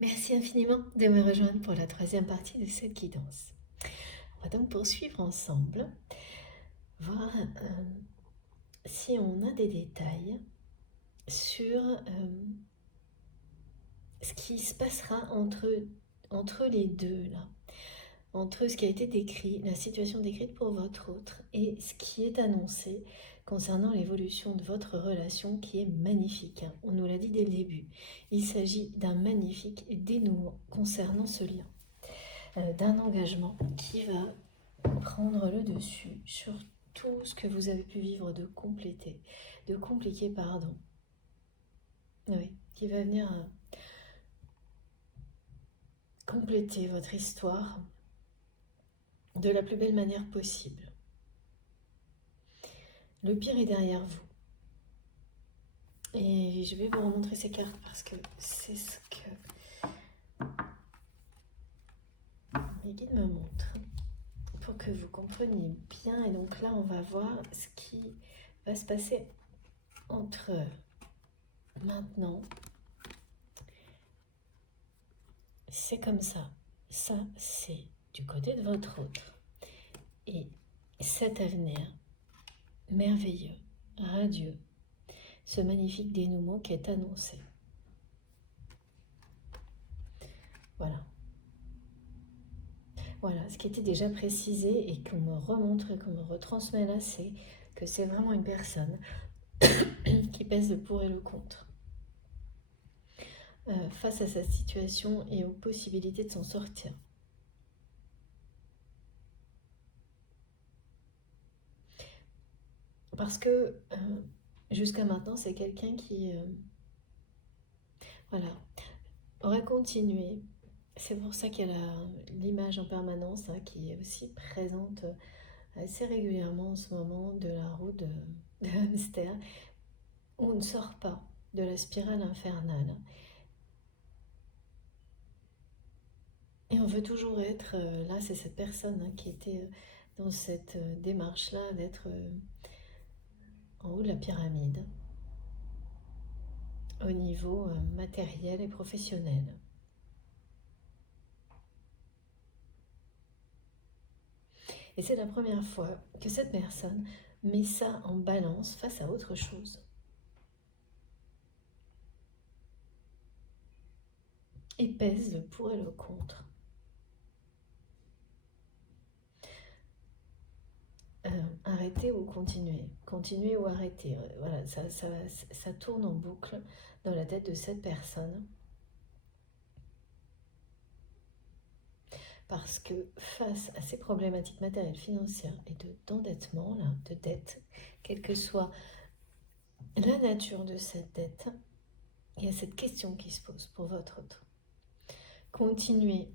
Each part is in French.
Merci infiniment de me rejoindre pour la troisième partie de cette guidance. On va donc poursuivre ensemble, voir si on a des détails sur ce qui se passera entre les deux, là, entre ce qui a été décrit, la situation décrite pour votre autre, et ce qui est annoncé concernant l'évolution de votre relation qui est magnifique. On nous l'a dit dès le début. Il s'agit d'un magnifique dénouement concernant ce lien. D'un engagement qui va prendre le dessus sur tout ce que vous avez pu vivre de compliqué, pardon. Oui, qui va venir compléter votre histoire de la plus belle manière possible. Le pire est derrière vous. Et je vais vous remontrer ces cartes parce que c'est ce que mes guides me montrent pour que vous compreniez bien. Et donc là, on va voir ce qui va se passer entre maintenant. C'est comme ça. Ça, c'est du côté de votre autre. Et cet avenir merveilleux, radieux, ce magnifique dénouement qui est annoncé. Voilà. Voilà, ce qui était déjà précisé et qu'on me remontre et qu'on me retransmet là, c'est que c'est vraiment une personne qui pèse le pour et le contre face à sa situation et aux possibilités de s'en sortir. Parce que jusqu'à maintenant, c'est quelqu'un qui voilà, aurait continué. C'est pour ça qu'il y a l'image en permanence qui est aussi présente assez régulièrement en ce moment de la roue de hamster. On ne sort pas de la spirale infernale. Et on veut toujours être, là c'est cette personne qui était dans cette démarche-là d'être en haut de la pyramide, au niveau matériel et professionnel. Et c'est la première fois que cette personne met ça en balance face à autre chose. Et pèse le pour et le contre. Arrêter ou continuer, continuer ou arrêter. Voilà, ça tourne en boucle dans la tête de cette personne. Parce que face à ces problématiques matérielles, financières et d'endettement, de dette, quelle que soit la nature de cette dette, il y a cette question qui se pose pour votre autre. Continuer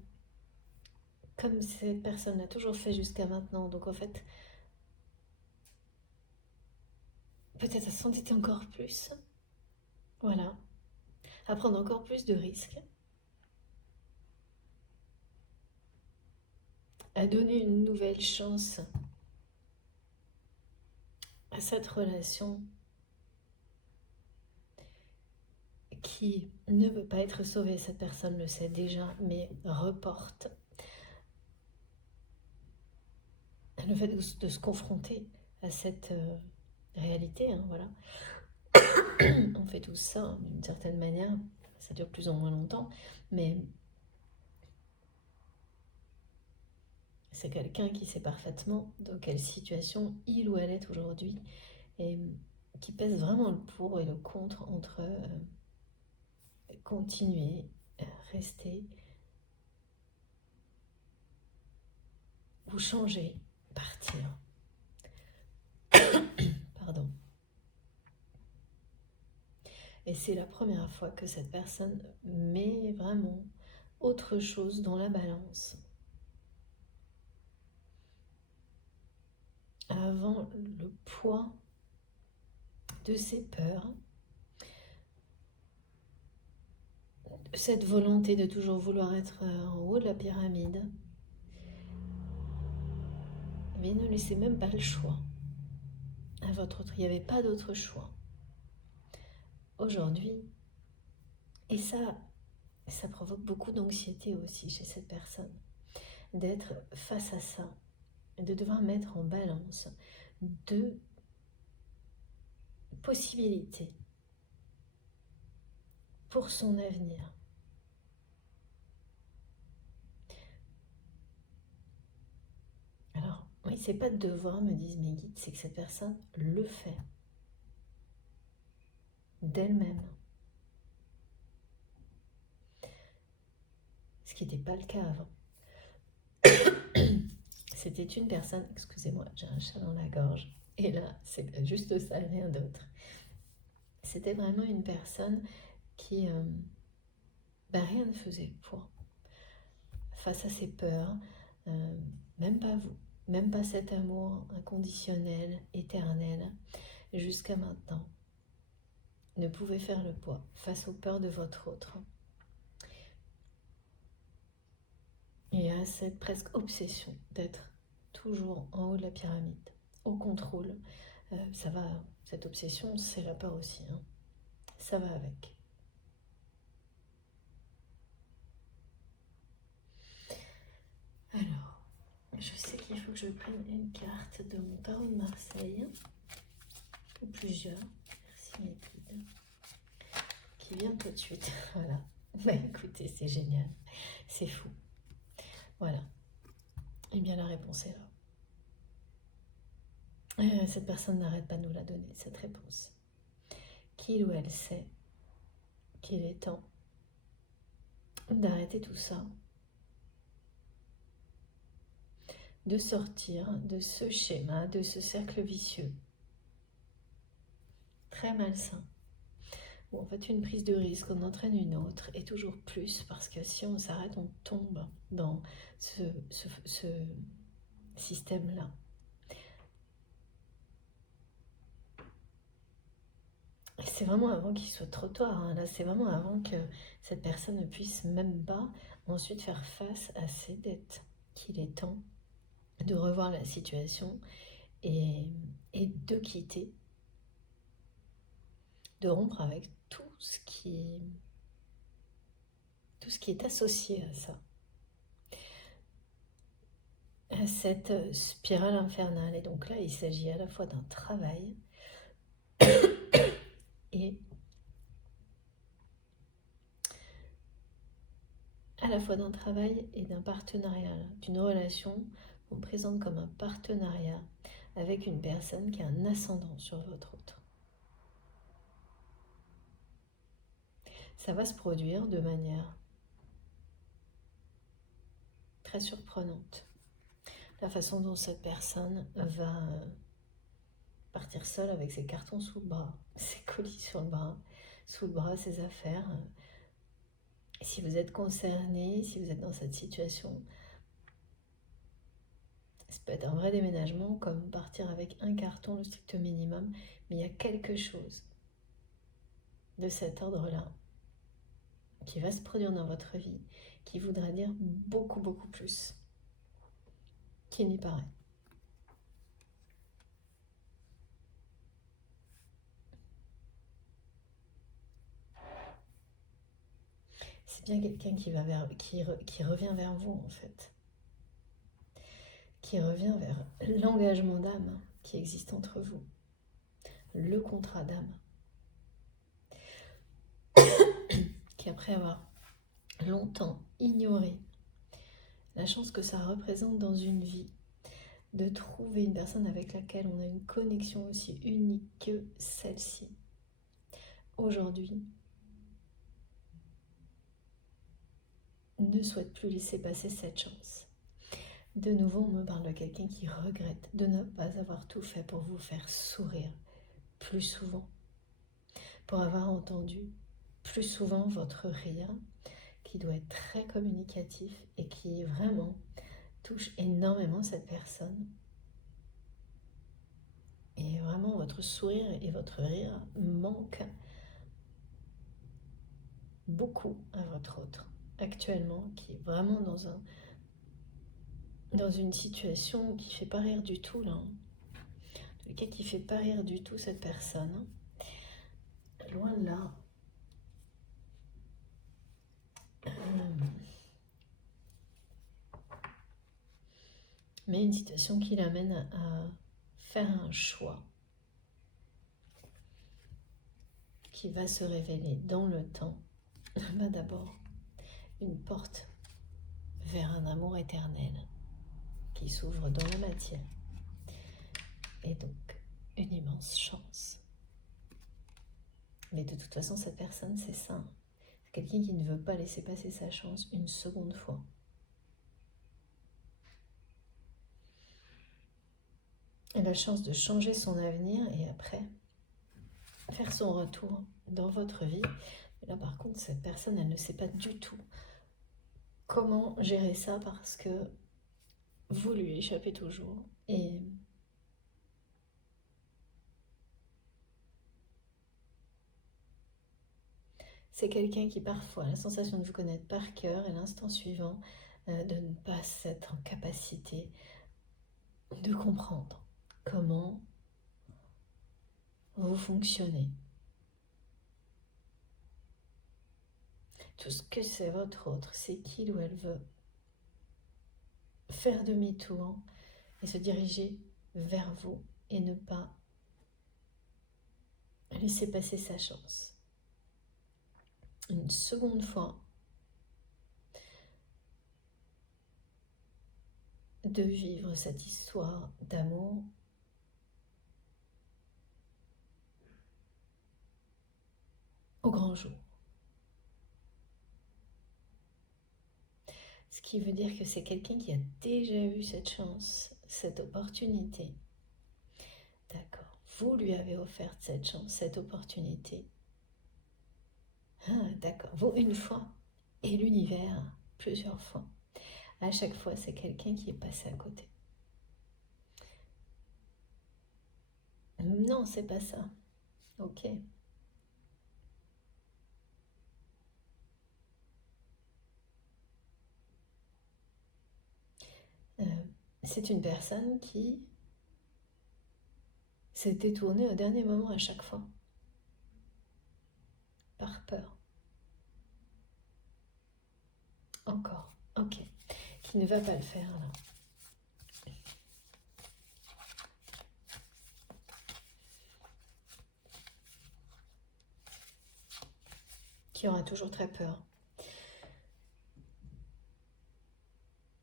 comme cette personne l'a toujours fait jusqu'à maintenant, donc en fait, peut-être à s'endetter encore plus, voilà, à prendre encore plus de risques, à donner une nouvelle chance à cette relation qui ne veut pas être sauvée, cette personne le sait déjà, mais reporte le fait de se confronter à cette réalité, voilà. On fait tout ça d'une certaine manière, ça dure plus ou moins longtemps, mais c'est quelqu'un qui sait parfaitement dans quelle situation il ou elle est aujourd'hui et qui pèse vraiment le pour et le contre entre continuer, rester ou changer, partir. Pardon. Et c'est la première fois que cette personne met vraiment autre chose dans la balance. Avant le poids de ses peurs, cette volonté de toujours vouloir être en haut de la pyramide, mais ne laissez même pas le choix à votre autre. Il n'y avait pas d'autre choix. Aujourd'hui, et ça, Ça provoque beaucoup d'anxiété aussi chez cette personne, d'être face à ça, de devoir mettre en balance deux possibilités pour son avenir. Alors, oui, c'est pas de devoir, me disent mes guides, c'est que cette personne le fait d'elle-même. Ce qui n'était pas le cas avant. C'était une personne, excusez-moi, j'ai un chat dans la gorge, et là, c'est juste ça et rien d'autre. C'était vraiment une personne qui rien ne faisait pour. Face à ses peurs, même pas vous, même pas cet amour inconditionnel, éternel, jusqu'à maintenant, ne pouvait faire le poids face aux peurs de votre autre. Et à cette presque obsession d'être toujours en haut de la pyramide, au contrôle. Ça va, cette obsession, c'est la peur aussi, hein. Ça va avec. Alors, je sais qu'il faut que je prenne une carte de mon tarot de Marseille, ou plusieurs, merci mes guides, qui vient tout de suite, voilà. Bah écoutez, c'est génial, c'est fou. Voilà, et bien la réponse est là. Cette personne n'arrête pas de nous la donner, cette réponse. Qu'il ou elle sait qu'il est temps d'arrêter tout ça, de sortir de ce schéma, de ce cercle vicieux, très malsain, où en fait une prise de risque en entraîne une autre, et toujours plus, parce que si on s'arrête, on tombe dans ce système-là. Et c'est vraiment avant qu'il soit trop tard, hein. Là c'est vraiment avant que cette personne ne puisse même pas ensuite faire face à ses dettes, qu'il est temps de revoir la situation et de quitter, de rompre avec tout ce qui est associé à ça, à cette spirale infernale. Et donc là, il s'agit à la fois d'un travail et d'un partenariat, d'une relation qu'on présente comme un partenariat avec une personne qui a un ascendant sur votre autre. Ça va se produire de manière très surprenante. La façon dont cette personne va partir seule avec ses cartons sous le bras, ses colis sur le bras, sous le bras, ses affaires. Si vous êtes concerné, si vous êtes dans cette situation, ça peut être un vrai déménagement, comme partir avec un carton, le strict minimum, mais il y a quelque chose de cet ordre-là qui va se produire dans votre vie, qui voudra dire beaucoup, beaucoup plus qu'il n'y paraît. C'est bien quelqu'un qui revient vers vous, en fait. Qui revient vers l'engagement d'âme qui existe entre vous. Le contrat d'âme. Qui, après avoir longtemps ignoré la chance que ça représente dans une vie, de trouver une personne avec laquelle on a une connexion aussi unique que celle-ci. Aujourd'hui, ne souhaite plus laisser passer cette chance. De nouveau, on me parle de quelqu'un qui regrette de ne pas avoir tout fait pour vous faire sourire plus souvent, pour avoir entendu plus souvent votre rire, qui doit être très communicatif et qui vraiment touche énormément cette personne. Et vraiment, votre sourire et votre rire manquent beaucoup à votre autre actuellement, qui est vraiment dans une situation qui fait pas rire du tout là. Le cas qui fait pas rire du tout cette personne. Loin de là. mais une situation qui l'amène à faire un choix qui va se révéler dans le temps. D'abord une porte vers un amour éternel qui s'ouvre dans la matière, et donc une immense chance. Mais de toute façon, cette personne, c'est ça. C'est quelqu'un qui ne veut pas laisser passer sa chance une seconde fois. Elle a la chance de changer son avenir et après faire son retour dans votre vie. Et là, par contre, cette personne, elle ne sait pas du tout comment gérer ça parce que vous lui échappez toujours. Et c'est quelqu'un qui parfois a la sensation de vous connaître par cœur et l'instant suivant de ne pas être en capacité de comprendre comment vous fonctionnez. Tout ce que c'est votre autre, c'est qu'il ou elle veut faire demi-tour et se diriger vers vous et ne pas laisser passer sa chance. Une seconde fois, de vivre cette histoire d'amour au grand jour. Ce qui veut dire que c'est quelqu'un qui a déjà eu cette chance, cette opportunité. D'accord. Vous lui avez offert cette chance, cette opportunité. Ah, d'accord. Vous, une fois. Et l'univers, plusieurs fois. À chaque fois, c'est quelqu'un qui est passé à côté. Non, c'est pas ça. Ok. C'est une personne qui s'est détournée au dernier moment à chaque fois. Par peur. Encore. Ok. Qui ne va pas le faire là. Qui aura toujours très peur.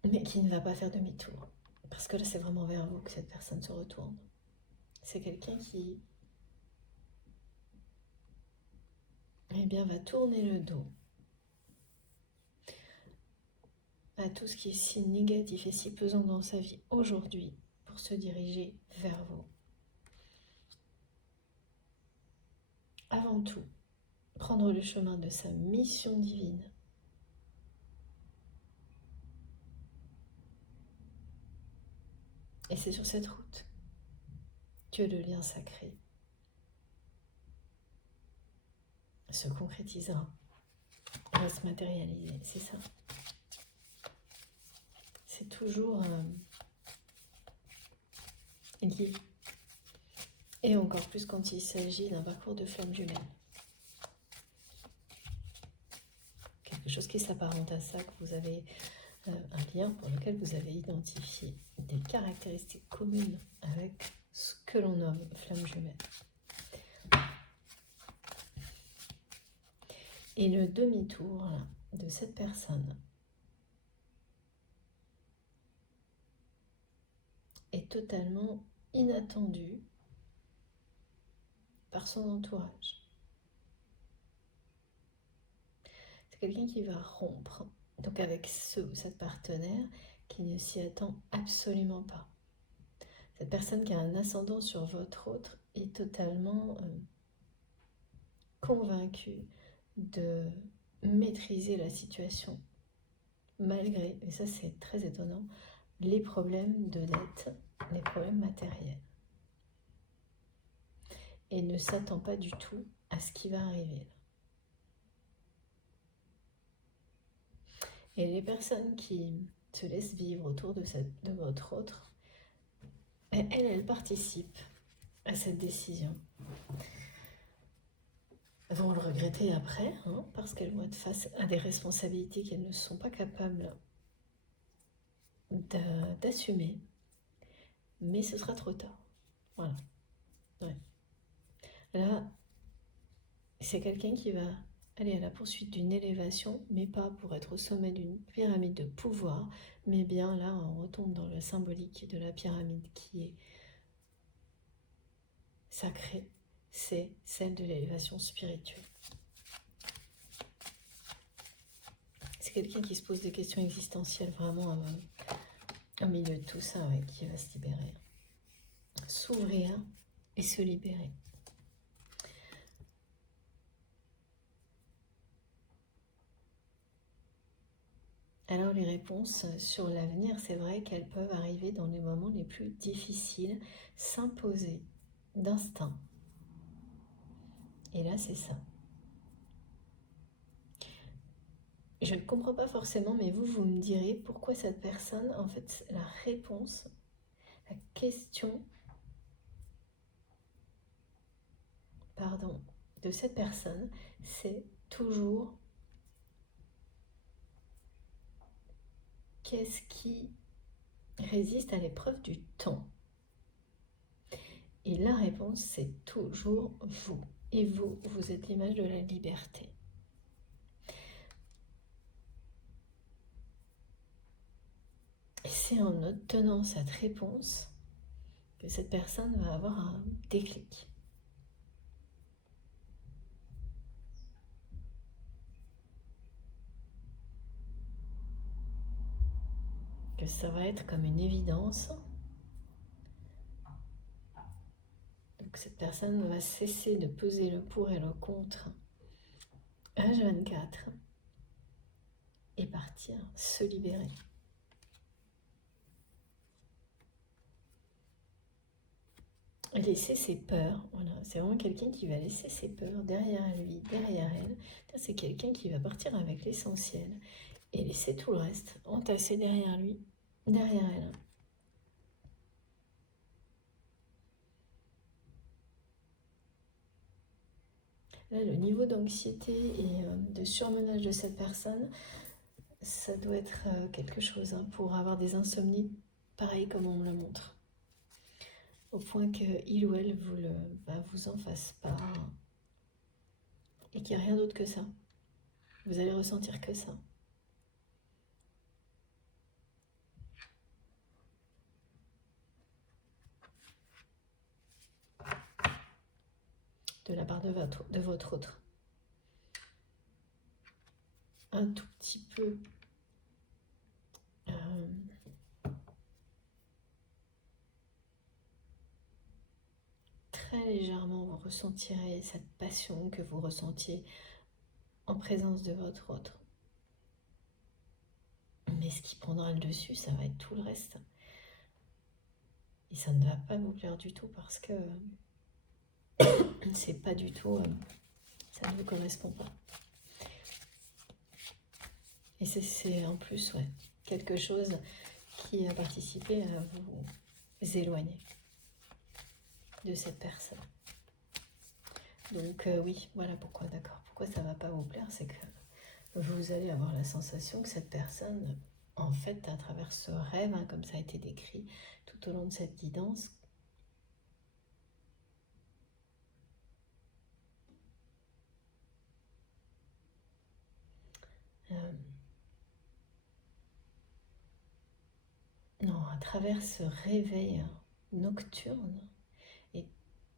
Mais qui ne va pas faire demi-tour. Parce que là, c'est vraiment vers vous que cette personne se retourne. C'est quelqu'un qui, eh bien, va tourner le dos à tout ce qui est si négatif et si pesant dans sa vie aujourd'hui pour se diriger vers vous. Avant tout, prendre le chemin de sa mission divine. Et c'est sur cette route que le lien sacré se concrétisera, va se matérialiser, c'est ça. C'est toujours lié. Et encore plus quand il s'agit d'un parcours de flamme jumelle. Quelque chose qui s'apparente à ça, que vous avez un lien pour lequel vous avez identifié des caractéristiques communes avec ce que l'on nomme flamme jumelle. Et le demi-tour de cette personne est totalement inattendu par son entourage. C'est quelqu'un qui va rompre donc avec cette partenaire qui ne s'y attend absolument pas. Cette personne qui a un ascendant sur votre autre est totalement convaincue de maîtriser la situation malgré, et ça c'est très étonnant, les problèmes de dette, les problèmes matériels. Et ne s'attend pas du tout à ce qui va arriver là. Et les personnes qui se laissent vivre autour de votre autre, elles participent à cette décision. Elles vont le regretter après, parce qu'elles vont être face à des responsabilités qu'elles ne sont pas capables d'assumer. mais ce sera trop tard. Voilà. Ouais. Là, c'est quelqu'un qui va aller à la poursuite d'une élévation, mais pas pour être au sommet d'une pyramide de pouvoir, mais bien là, on retombe dans le symbolique de la pyramide qui est sacrée, c'est celle de l'élévation spirituelle. C'est quelqu'un qui se pose des questions existentielles vraiment au milieu de tout ça, qui va se libérer. S'ouvrir et se libérer. Alors les réponses sur l'avenir, c'est vrai qu'elles peuvent arriver dans les moments les plus difficiles, s'imposer d'instinct. Et là, c'est ça. Je ne comprends pas forcément, mais vous me direz pourquoi cette personne, en fait, la réponse, la question, pardon, de cette personne, c'est toujours qu'est-ce qui résiste à l'épreuve du temps. Et la réponse, c'est toujours vous. Et vous, vous êtes l'image de la liberté. Et c'est en obtenant cette réponse que cette personne va avoir un déclic. Que ça va être comme une évidence. Donc cette personne va cesser de peser le pour et le contre H24 et partir se libérer. Laisser ses peurs, voilà, c'est vraiment quelqu'un qui va laisser ses peurs derrière lui, derrière elle. C'est quelqu'un qui va partir avec l'essentiel et laisser tout le reste entassé derrière lui, derrière elle. Là, le niveau d'anxiété et de surmenage de cette personne, ça doit être quelque chose pour avoir des insomnies, pareil comme on me le montre. Au point qu'il ou elle vous en fasse part et qu'il n'y a rien d'autre que ça. Vous allez ressentir que ça. De la part de votre autre. Un tout petit peu très légèrement, vous ressentirez cette passion que vous ressentiez en présence de votre autre. Mais ce qui prendra le dessus, ça va être tout le reste. Et ça ne va pas vous plaire du tout parce que c'est pas du tout, ça ne vous correspond pas. Et c'est en plus quelque chose qui a participé à vous éloigner de cette personne. Donc oui, voilà pourquoi, d'accord. Pourquoi ça ne va pas vous plaire, c'est que vous allez avoir la sensation que cette personne, en fait, à travers ce rêve, comme ça a été décrit tout au long de cette guidance, non, à travers ce réveil nocturne et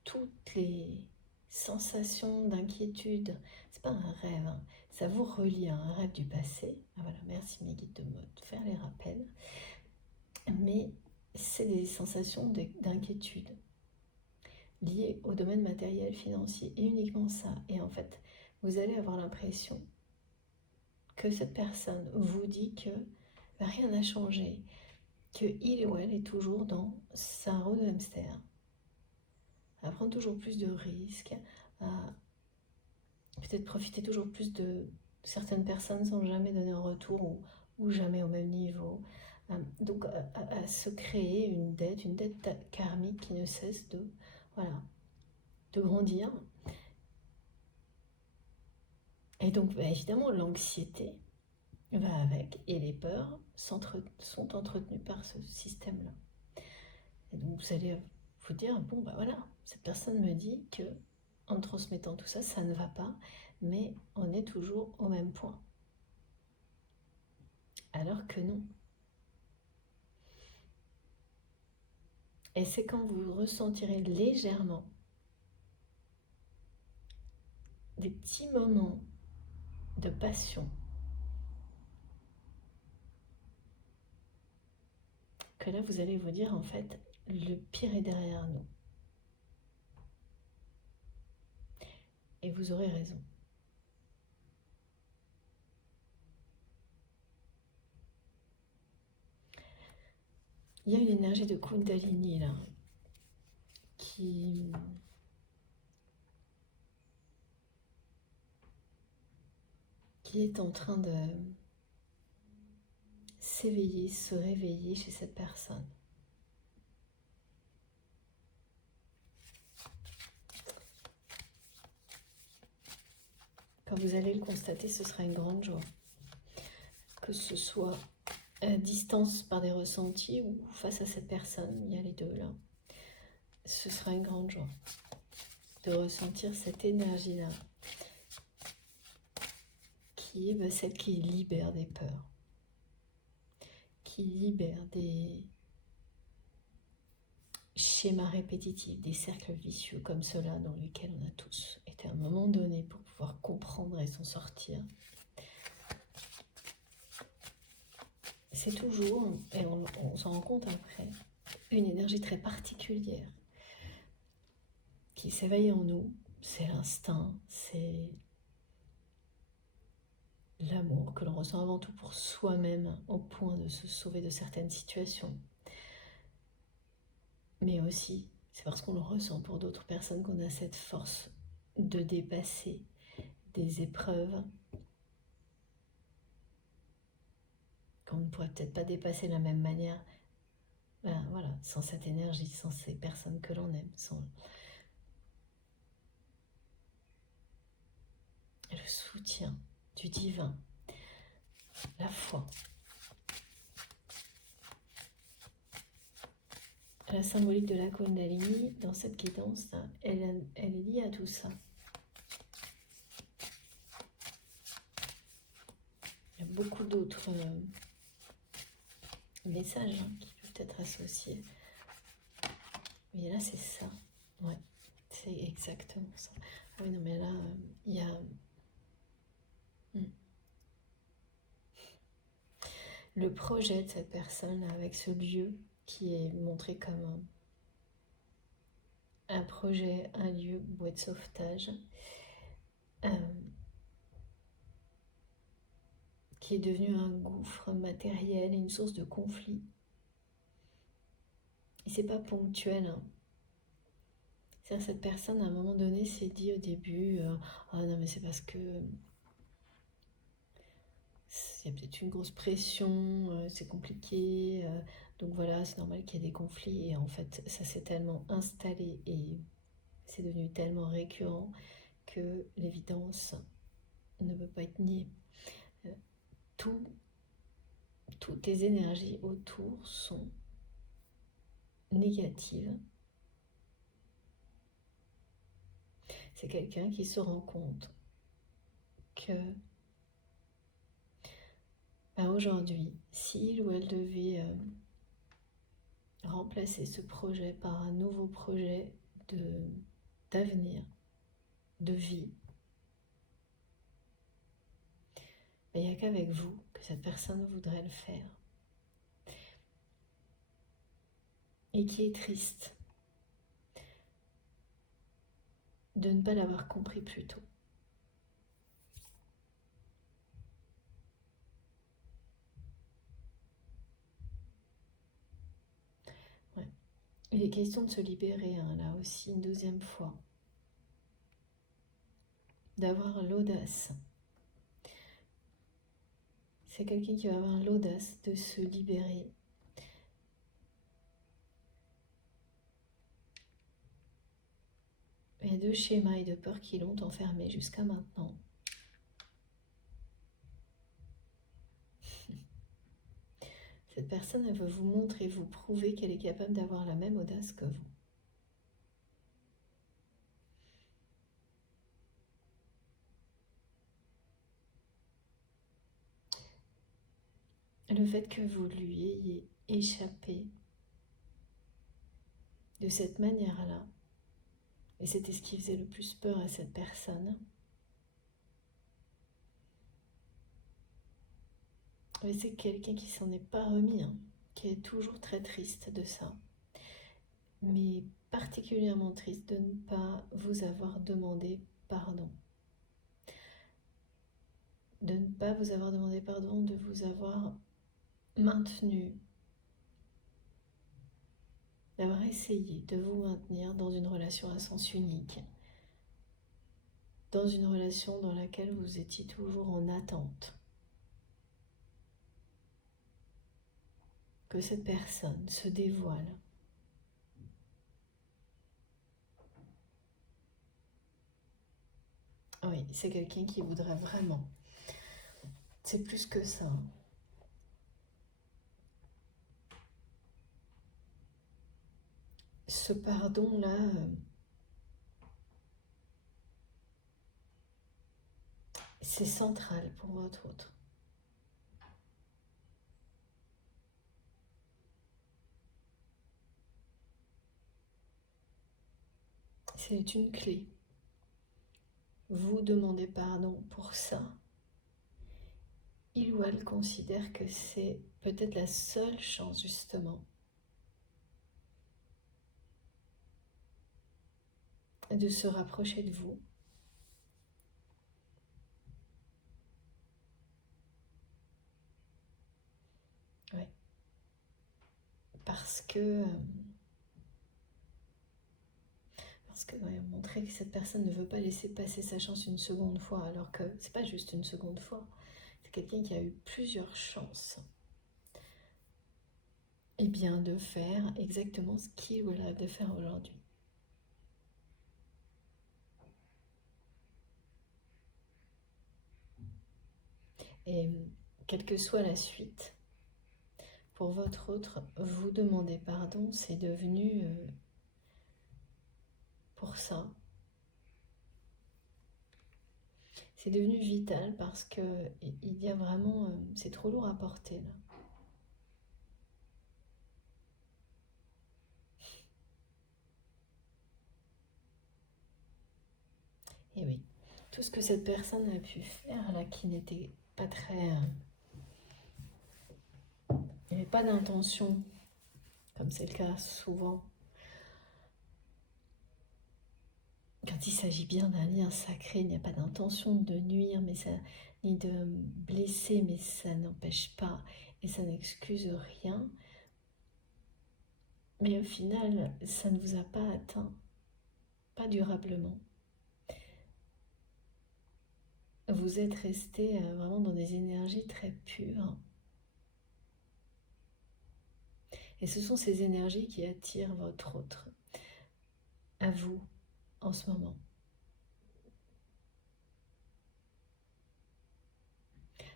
toutes les sensations d'inquiétude, c'est pas un rêve, ça vous relie à un rêve du passé. Ah, voilà, merci mes guides de me faire les rappels. Mais c'est des sensations d'inquiétude liées au domaine matériel, financier, et uniquement ça. Et en fait, vous allez avoir l'impression que cette personne vous dit que rien n'a changé, que il ou elle est toujours dans sa roue de hamster, à prendre toujours plus de risques, à peut-être profiter toujours plus de certaines personnes sans jamais donner un retour ou jamais au même niveau. Donc à se créer une dette karmique qui ne cesse de grandir. Et donc évidemment l'anxiété va avec et les peurs sont entretenues par ce système-là. Et donc vous allez vous dire, bon bah voilà, cette personne me dit que en transmettant tout ça, ça ne va pas, mais on est toujours au même point. Alors que non. Et c'est quand vous ressentirez légèrement des petits moments de passion que là vous allez vous dire en fait, le pire est derrière nous. Et vous aurez raison. Il y a une énergie de Kundalini là, qui est en train de s'éveiller, se réveiller chez cette personne. Quand vous allez le constater, ce sera une grande joie. Que ce soit à distance par des ressentis ou face à cette personne, il y a les deux là. Ce sera une grande joie de ressentir cette énergie-là, qui est celle qui libère des peurs, qui libère des schémas répétitifs, des cercles vicieux comme ceux-là dans lesquels on a tous été à un moment donné pour pouvoir comprendre et s'en sortir. C'est toujours, et on s'en rend compte après, une énergie très particulière qui s'éveille en nous. C'est l'instinct, c'est l'amour que l'on ressent avant tout pour soi-même au point de se sauver de certaines situations. Mais aussi, c'est parce qu'on le ressent pour d'autres personnes qu'on a cette force de dépasser des épreuves qu'on ne pourrait peut-être pas dépasser de la même manière, ben voilà, sans cette énergie, sans ces personnes que l'on aime, sans le soutien du divin, la foi. La symbolique de la Kundalini, dans cette guidance, elle est liée à tout ça. Il y a beaucoup d'autres messages qui peuvent être associés. Mais là, c'est ça. Ouais, c'est exactement ça. Ah oui, non, mais là, il y a... le projet de cette personne avec ce lieu qui est montré comme un projet, un lieu, bouée de sauvetage, qui est devenu un gouffre matériel et une source de conflit. Et c'est pas ponctuel. C'est-à-dire cette personne, à un moment donné, s'est dit au début, ah non mais c'est parce que il y a peut-être une grosse pression, c'est compliqué, donc voilà, c'est normal qu'il y ait des conflits. Et en fait, ça s'est tellement installé et c'est devenu tellement récurrent que l'évidence ne peut pas être niée. Toutes tes énergies autour sont négatives. C'est quelqu'un qui se rend compte que aujourd'hui, s'il ou elle devait remplacer ce projet par un nouveau projet d'avenir, de vie, il n'y a qu'avec vous que cette personne voudrait le faire. Et qui est triste de ne pas l'avoir compris plus tôt. Ouais. Il est question de se libérer, là aussi, une deuxième fois. D'avoir l'audace. C'est quelqu'un qui va avoir l'audace de se libérer. Et de schémas et de peurs qui l'ont enfermé jusqu'à maintenant. Cette personne, elle veut vous montrer, vous prouver qu'elle est capable d'avoir la même audace que vous. Le fait que vous lui ayez échappé de cette manière-là, et c'était ce qui faisait le plus peur à cette personne, mais c'est quelqu'un qui s'en est pas remis, hein, qui est toujours très triste de ça, mais particulièrement triste de ne pas vous avoir demandé pardon. De ne pas vous avoir demandé pardon, de vous avoir maintenu, d'avoir essayé de vous maintenir dans une relation à sens unique, dans une relation dans laquelle vous étiez toujours en attente que cette personne se dévoile. Oui, c'est quelqu'un qui voudrait vraiment. C'est plus que ça. Ce pardon-là, c'est central pour votre autre. C'est une clé. Vous demandez pardon pour ça. Il ou elle considère que c'est peut-être la seule chance, justement, de se rapprocher de vous. Ouais. Parce que ouais, montrer que cette personne ne veut pas laisser passer sa chance une seconde fois, alors que c'est pas juste une seconde fois, c'est quelqu'un qui a eu plusieurs chances. Et bien de faire exactement ce qu'il ou elle a de faire aujourd'hui. Et quelle que soit la suite, pour votre autre, vous demander pardon, c'est devenu pour ça. C'est devenu vital parce que il y a vraiment, c'est trop lourd à porter là. Et oui, tout ce que cette personne a pu faire là, qui n'était pas très, il n'y avait pas d'intention, comme c'est le cas souvent. Quand il s'agit bien d'un lien sacré, il n'y a pas d'intention de nuire, mais ça, ni de blesser, mais ça n'empêche pas et ça n'excuse rien. Mais au final, ça ne vous a pas atteint, pas durablement. Vous êtes resté vraiment dans des énergies très pures. Et ce sont ces énergies qui attirent votre autre à vous en ce moment.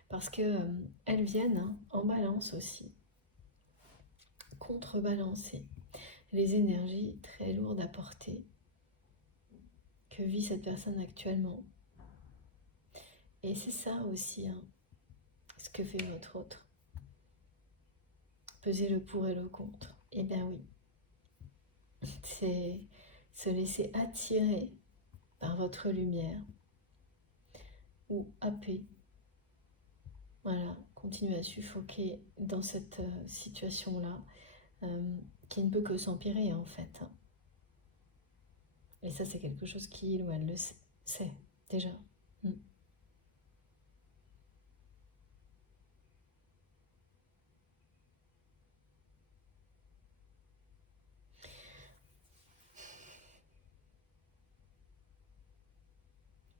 Parce qu'elles viennent en balance aussi, contrebalancer les énergies très lourdes à porter que vit cette personne actuellement. Et c'est ça aussi, hein, ce que fait votre autre. Peser le pour et le contre. Eh bien oui, c'est se laisser attirer par votre lumière ou happer. Voilà, continuer à suffoquer dans cette situation-là qui ne peut que s'empirer en fait. Et ça, c'est quelque chose qu'il ou elle le sait déjà.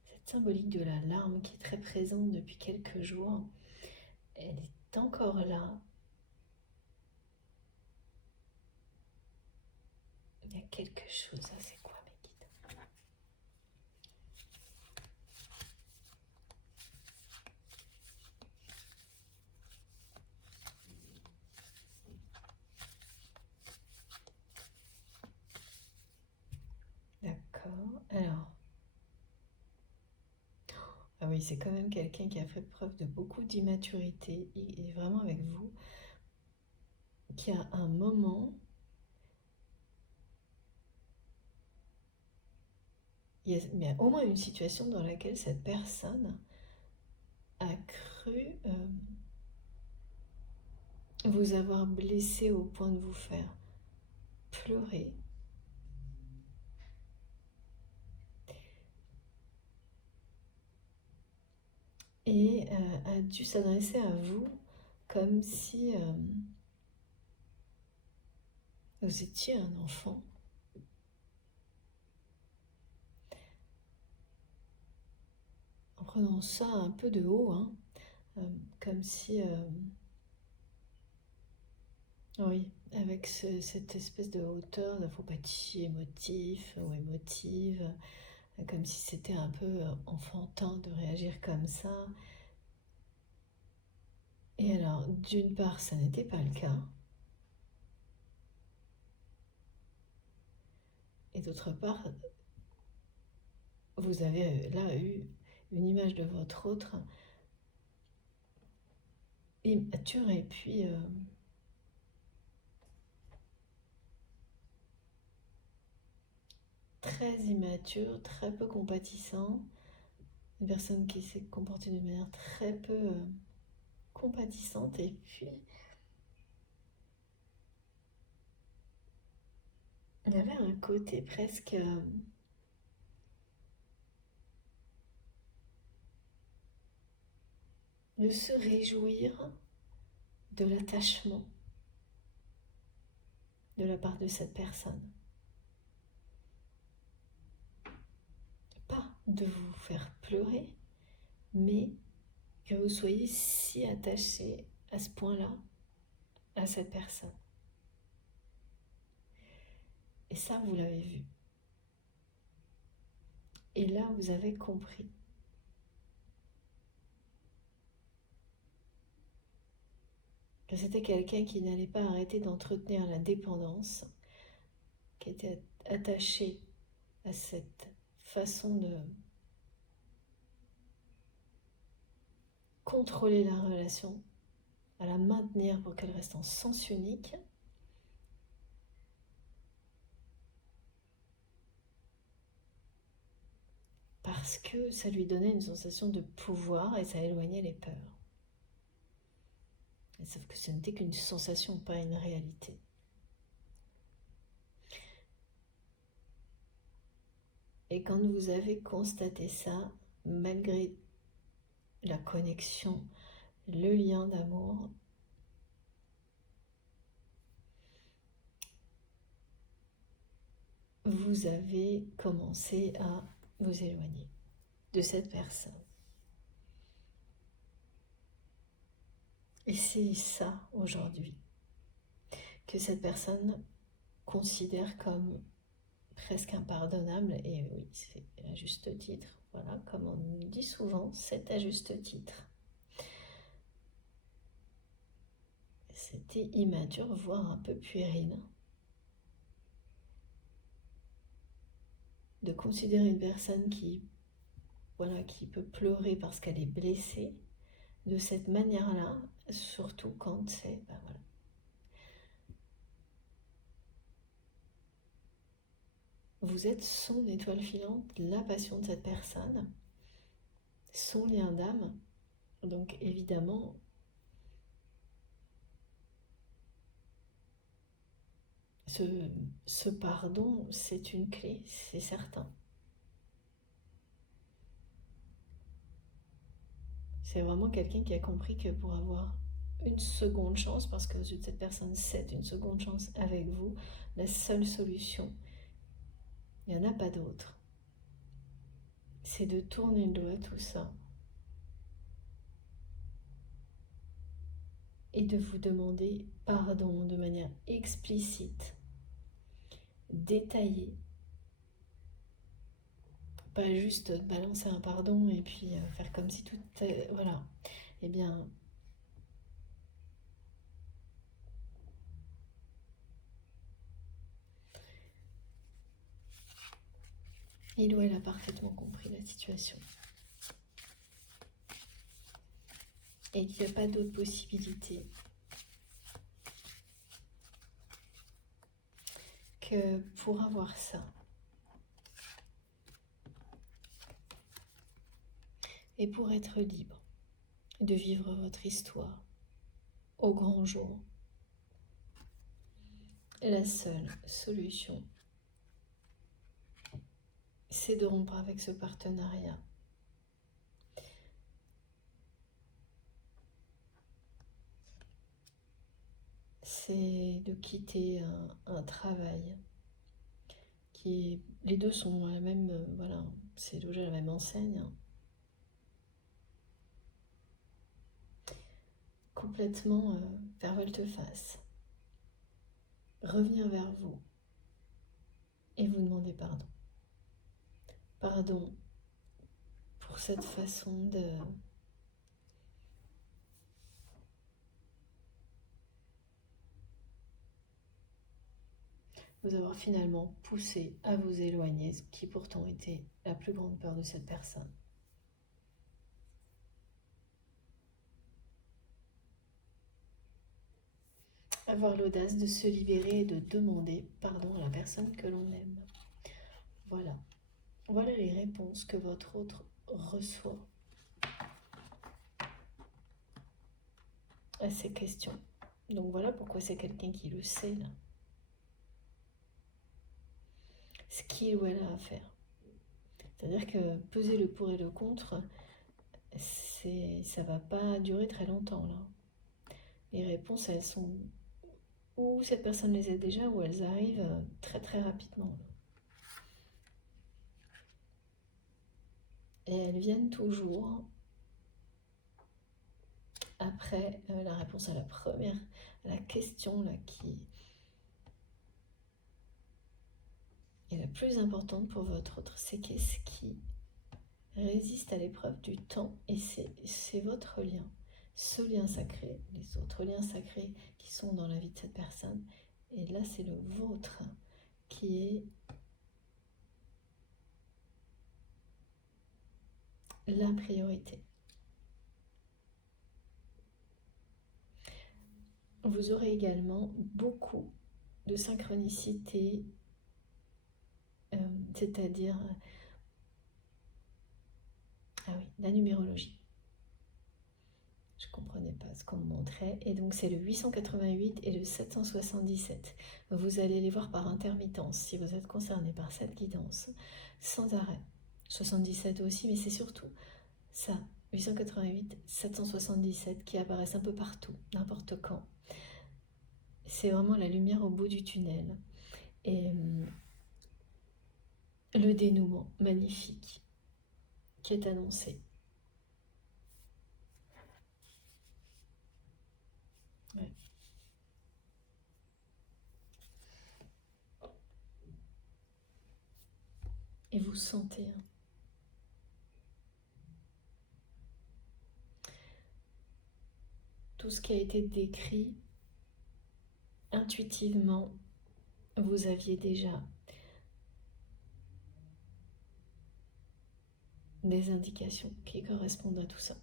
Cette symbolique de la larme qui est très présente depuis quelques jours, elle est encore là. Il y a quelque chose, c'est quoi mes guides? oui, c'est quand même quelqu'un qui a fait preuve de beaucoup d'immaturité et vraiment avec vous, qui a un moment, il y a au moins une situation dans laquelle cette personne a cru vous avoir blessé au point de vous faire pleurer. Et a dû s'adresser à vous comme si vous étiez un enfant. En prenant ça un peu de haut, hein, comme si... oui, avec cette espèce de hauteur, il ne faut pas être si émotif ou émotive, comme si c'était un peu enfantin de réagir comme ça. Et alors, d'une part, ça n'était pas le cas. Et d'autre part, vous avez là eu une image de votre autre immature et puis très immature, très peu compatissant. Une personne qui s'est comportée d'une manière très peu compatissante. Et puis, il y avait un côté presque... de se réjouir de l'attachement de la part de cette personne. Pas de vous faire pleurer, mais que vous soyez si attaché à ce point-là à cette personne. Et ça, vous l'avez vu. Et là, vous avez compris. Que c'était quelqu'un qui n'allait pas arrêter d'entretenir la dépendance, qui était attaché à cette façon de contrôler la relation, à la maintenir pour qu'elle reste en sens unique. Parce que ça lui donnait une sensation de pouvoir et ça éloignait les peurs. Sauf que ce n'était qu'une sensation, pas une réalité. Et quand vous avez constaté ça, malgré la connexion, le lien d'amour, vous avez commencé à vous éloigner de cette personne. Et c'est ça aujourd'hui que cette personne considère comme presque impardonnable, et oui, c'est à juste titre, voilà, comme on nous dit souvent, c'est à juste titre. C'était immature, voire un peu puéril, de considérer une personne qui, voilà, qui peut pleurer parce qu'elle est blessée, de cette manière-là, surtout quand c'est, ben voilà. Vous êtes son étoile filante, la passion de cette personne, son lien d'âme. Donc évidemment, ce pardon, c'est une clé, c'est certain. C'est vraiment quelqu'un qui a compris que pour avoir une seconde chance, parce que cette personne c'est une seconde chance avec vous, la seule solution, il n'y en a pas d'autre, c'est de tourner le dos à tout ça et de vous demander pardon de manière explicite, détaillée. Pas juste balancer un pardon et puis faire comme si tout... voilà. Eh bien, il ou elle a parfaitement compris la situation. et qu'il n'y a pas d'autre possibilité que pour avoir ça. Et pour être libre de vivre votre histoire au grand jour, la seule solution, c'est de rompre avec ce partenariat. C'est de quitter un travail qui, les deux sont à la même, voilà, c'est logé à la même enseigne, complètement faire volte-face, revenir vers vous et vous demander pardon. Pardon pour cette façon de vous avoir finalement poussé à vous éloigner, ce qui pourtant était la plus grande peur de cette personne. Avoir l'audace de se libérer et de demander pardon à la personne que l'on aime. Voilà. Voilà les réponses que votre autre reçoit à ces questions. Donc voilà pourquoi c'est quelqu'un qui le sait là. Ce qu'il ou elle a à faire. C'est-à-dire que peser le pour et le contre, ça va pas durer très longtemps là. Les réponses, elles sont ou cette personne les a déjà, ou elles arrivent très très rapidement. Et elles viennent toujours après la réponse à la première, à la question là, qui est la plus importante pour votre autre. C'est qu'est-ce qui résiste à l'épreuve du temps, et c'est votre lien. Ce lien sacré, les autres liens sacrés qui sont dans la vie de cette personne. Et là, c'est le vôtre qui est la priorité. Vous aurez également beaucoup de synchronicité, c'est-à-dire la numérologie. Je ne comprenais pas ce qu'on me montrait. Et donc, c'est le 888 et le 777. Vous allez les voir par intermittence si vous êtes concerné par cette guidance, sans arrêt. 77 aussi, mais c'est surtout ça, 888, 777, qui apparaissent un peu partout, n'importe quand. C'est vraiment la lumière au bout du tunnel. Et le dénouement magnifique qui est annoncé. Ouais. Et vous sentez tout ce qui a été décrit intuitivement, vous aviez déjà des indications qui correspondent à tout ça.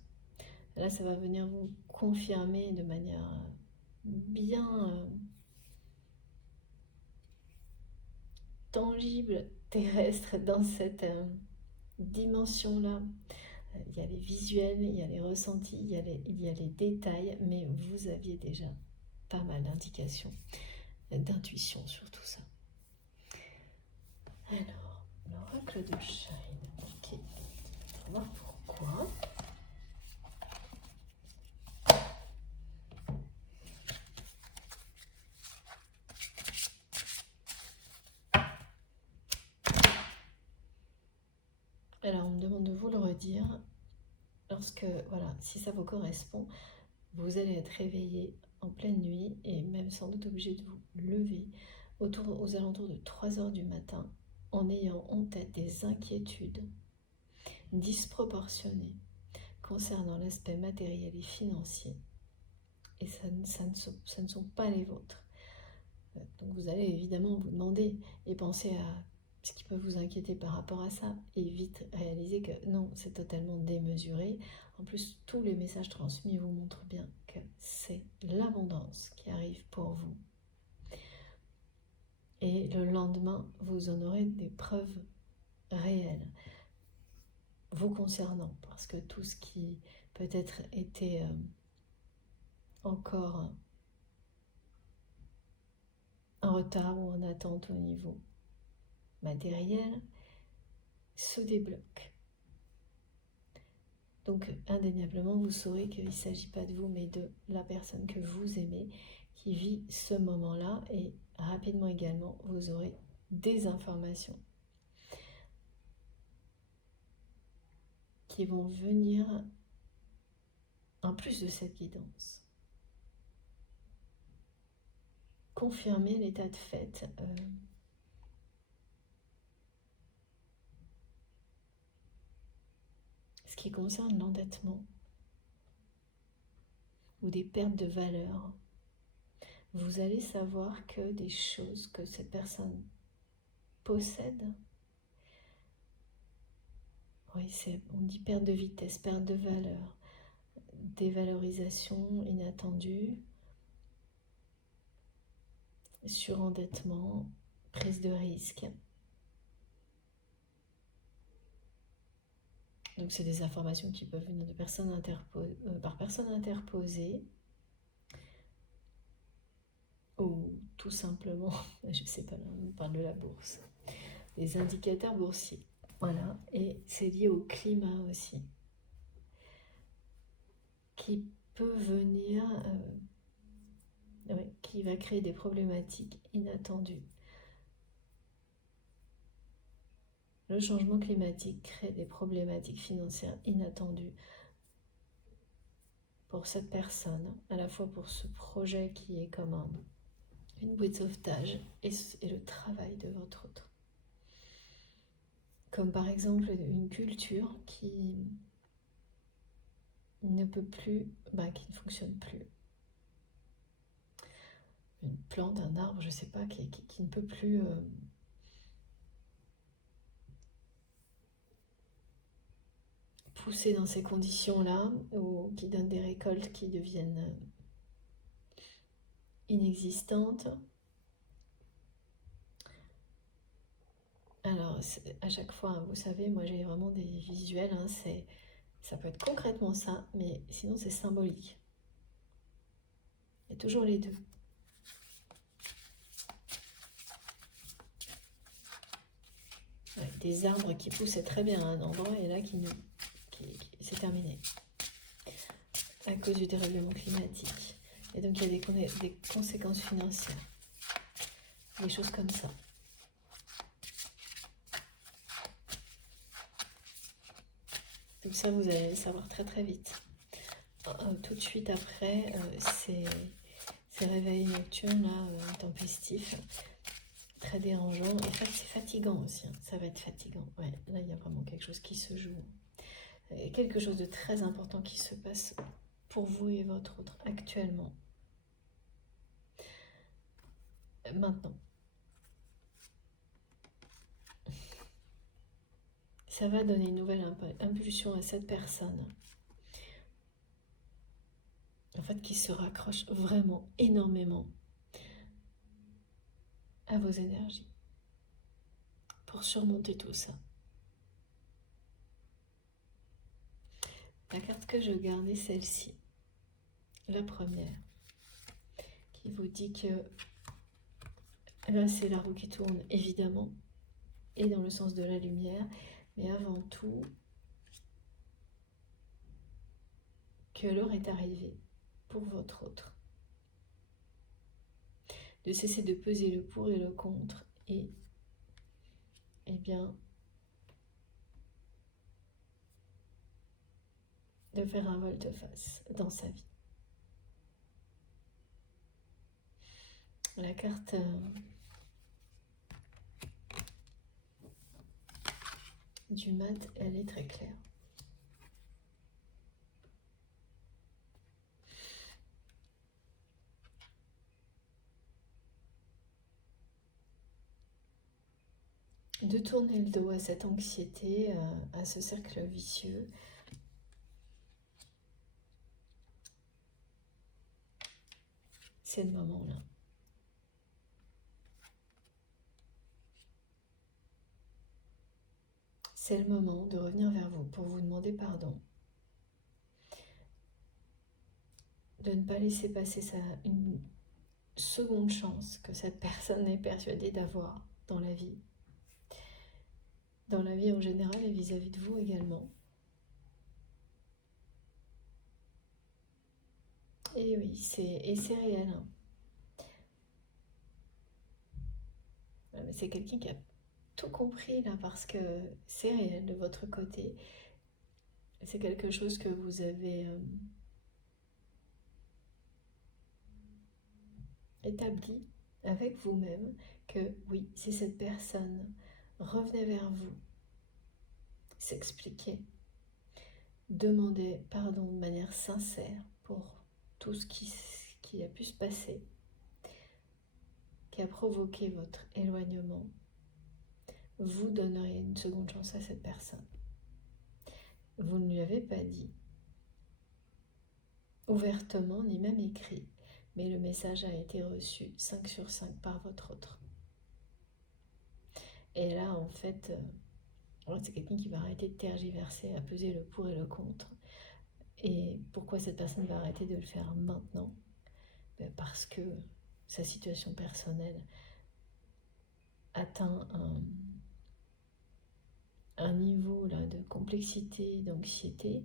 Là, ça va venir vous confirmer de manière bien tangible, terrestre, dans cette dimension-là. Il y a les visuels, il y a les ressentis, il y a les détails, mais vous aviez déjà pas mal d'indications, d'intuition sur tout ça. Alors, l'oracle de Shine. Ok, on va voir pourquoi. Alors, on me demande de vous le redire. Lorsque, voilà, si ça vous correspond, vous allez être réveillé en pleine nuit et même sans doute obligé de vous lever aux alentours de 3 h du matin en ayant en tête des inquiétudes disproportionnées concernant l'aspect matériel et financier. Et ça ne sont pas les vôtres. Donc vous allez évidemment vous demander et penser à ce qui peut vous inquiéter par rapport à ça, et vite réaliser que non, c'est totalement démesuré. En plus, tous les messages transmis vous montrent bien que c'est l'abondance qui arrive pour vous. Et le lendemain, vous en aurez des preuves réelles vous concernant, parce que tout ce qui peut-être était encore en retard ou en attente au niveau matériel se débloque. Donc indéniablement, vous saurez qu'il ne s'agit pas de vous, mais de la personne que vous aimez qui vit ce moment-là, et rapidement également, vous aurez des informations qui vont venir en plus de cette guidance. Confirmer l'état de fait ce qui concerne l'endettement ou des pertes de valeur. Vous allez savoir que des choses que cette personne possède, oui, on dit perte de vitesse, perte de valeur, dévalorisation inattendue, surendettement, prise de risque. Donc c'est des informations qui peuvent venir de par personne interposée, ou tout simplement, je sais pas, là, on parle de la bourse, des indicateurs boursiers. Voilà, et c'est lié au climat aussi, qui peut venir, qui va créer des problématiques inattendues. Le changement climatique crée des problématiques financières inattendues pour cette personne, à la fois pour ce projet qui est comme une bouée de sauvetage et le travail de votre autre. Comme par exemple une culture qui ne peut plus, qui ne fonctionne plus. Une plante, un arbre, je ne sais pas, qui ne peut plus pousser dans ces conditions-là, ou qui donne des récoltes qui deviennent inexistantes. Alors, à chaque fois, vous savez, moi j'ai vraiment des visuels, ça peut être concrètement ça, mais sinon c'est symbolique. Il y a toujours les deux. Ouais, des arbres qui poussaient très bien à un endroit et là c'est terminé à cause du dérèglement climatique. Et donc il y a des conséquences financières, des choses comme ça. Donc ça, vous allez le savoir très très vite. Tout de suite après ces réveils nocturnes là, intempestifs, très dérangeants, et c'est fatigant aussi, hein. Ça va être fatigant. Ouais, là il y a vraiment quelque chose qui se joue. Quelque chose de très important qui se passe pour vous et votre autre actuellement. Maintenant, ça va donner une nouvelle impulsion à cette personne, en fait, qui se raccroche vraiment énormément à vos énergies pour surmonter tout ça. La carte que je garde est celle-ci, la première, qui vous dit que là c'est la roue qui tourne évidemment, et dans le sens de la lumière, mais avant tout que l'heure est arrivée pour votre autre, de cesser de peser le pour et le contre, et bien de faire un volte-face dans sa vie. La carte du mat, elle est très claire. de tourner le dos à cette anxiété, à ce cercle vicieux. C'est le moment là. C'est le moment de revenir vers vous pour vous demander pardon. De ne pas laisser passer une seconde chance que cette personne est persuadée d'avoir dans la vie. Dans la vie en général et vis-à-vis de vous également. Et oui, c'est réel. Hein. Mais c'est quelqu'un qui a tout compris là parce que c'est réel de votre côté. C'est quelque chose que vous avez établi avec vous-même que oui, si cette personne revenait vers vous, s'expliquait, demandait pardon de manière sincère pour tout ce qui a pu se passer, qui a provoqué votre éloignement, vous donneriez une seconde chance à cette personne. Vous ne lui avez pas dit ouvertement, ni même écrit, mais le message a été reçu 5 sur 5 par votre autre. Et là, en fait, c'est quelqu'un qui va arrêter de tergiverser, à peser le pour et le contre. Et pourquoi cette personne va arrêter de le faire maintenant? Parce que sa situation personnelle atteint un niveau là, de complexité, d'anxiété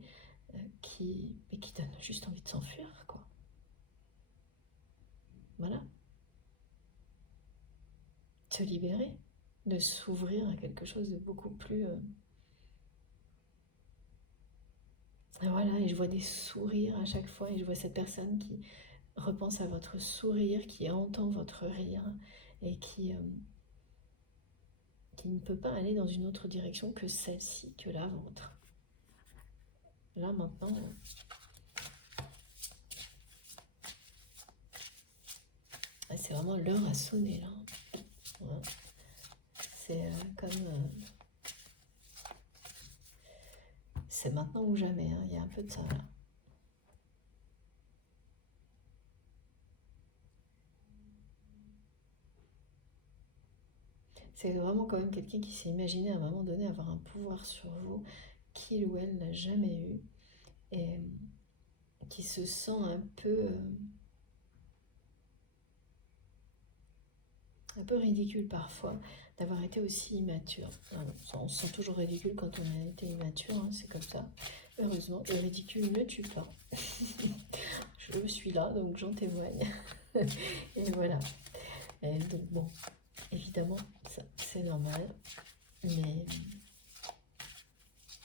qui donne juste envie de s'enfuir, quoi. Voilà. De se libérer, de s'ouvrir à quelque chose de beaucoup plus... Voilà, et je vois des sourires à chaque fois, et je vois cette personne qui repense à votre sourire, qui entend votre rire, et qui ne peut pas aller dans une autre direction que celle-ci, que la vôtre. Là, maintenant... c'est vraiment l'heure à sonner, là. Ouais. C'est comme... c'est maintenant ou jamais, hein. Il y a un peu de ça, là. C'est vraiment quand même quelqu'un qui s'est imaginé à un moment donné avoir un pouvoir sur vous qu'il ou elle n'a jamais eu et qui se sent un peu ridicule parfois d'avoir été aussi immature. Alors, on se sent toujours ridicule quand on a été immature, hein, c'est comme ça. Heureusement, le ridicule ne tue pas. Je suis là, donc j'en témoigne. Et voilà. Et donc bon, évidemment, c'est normal, mais...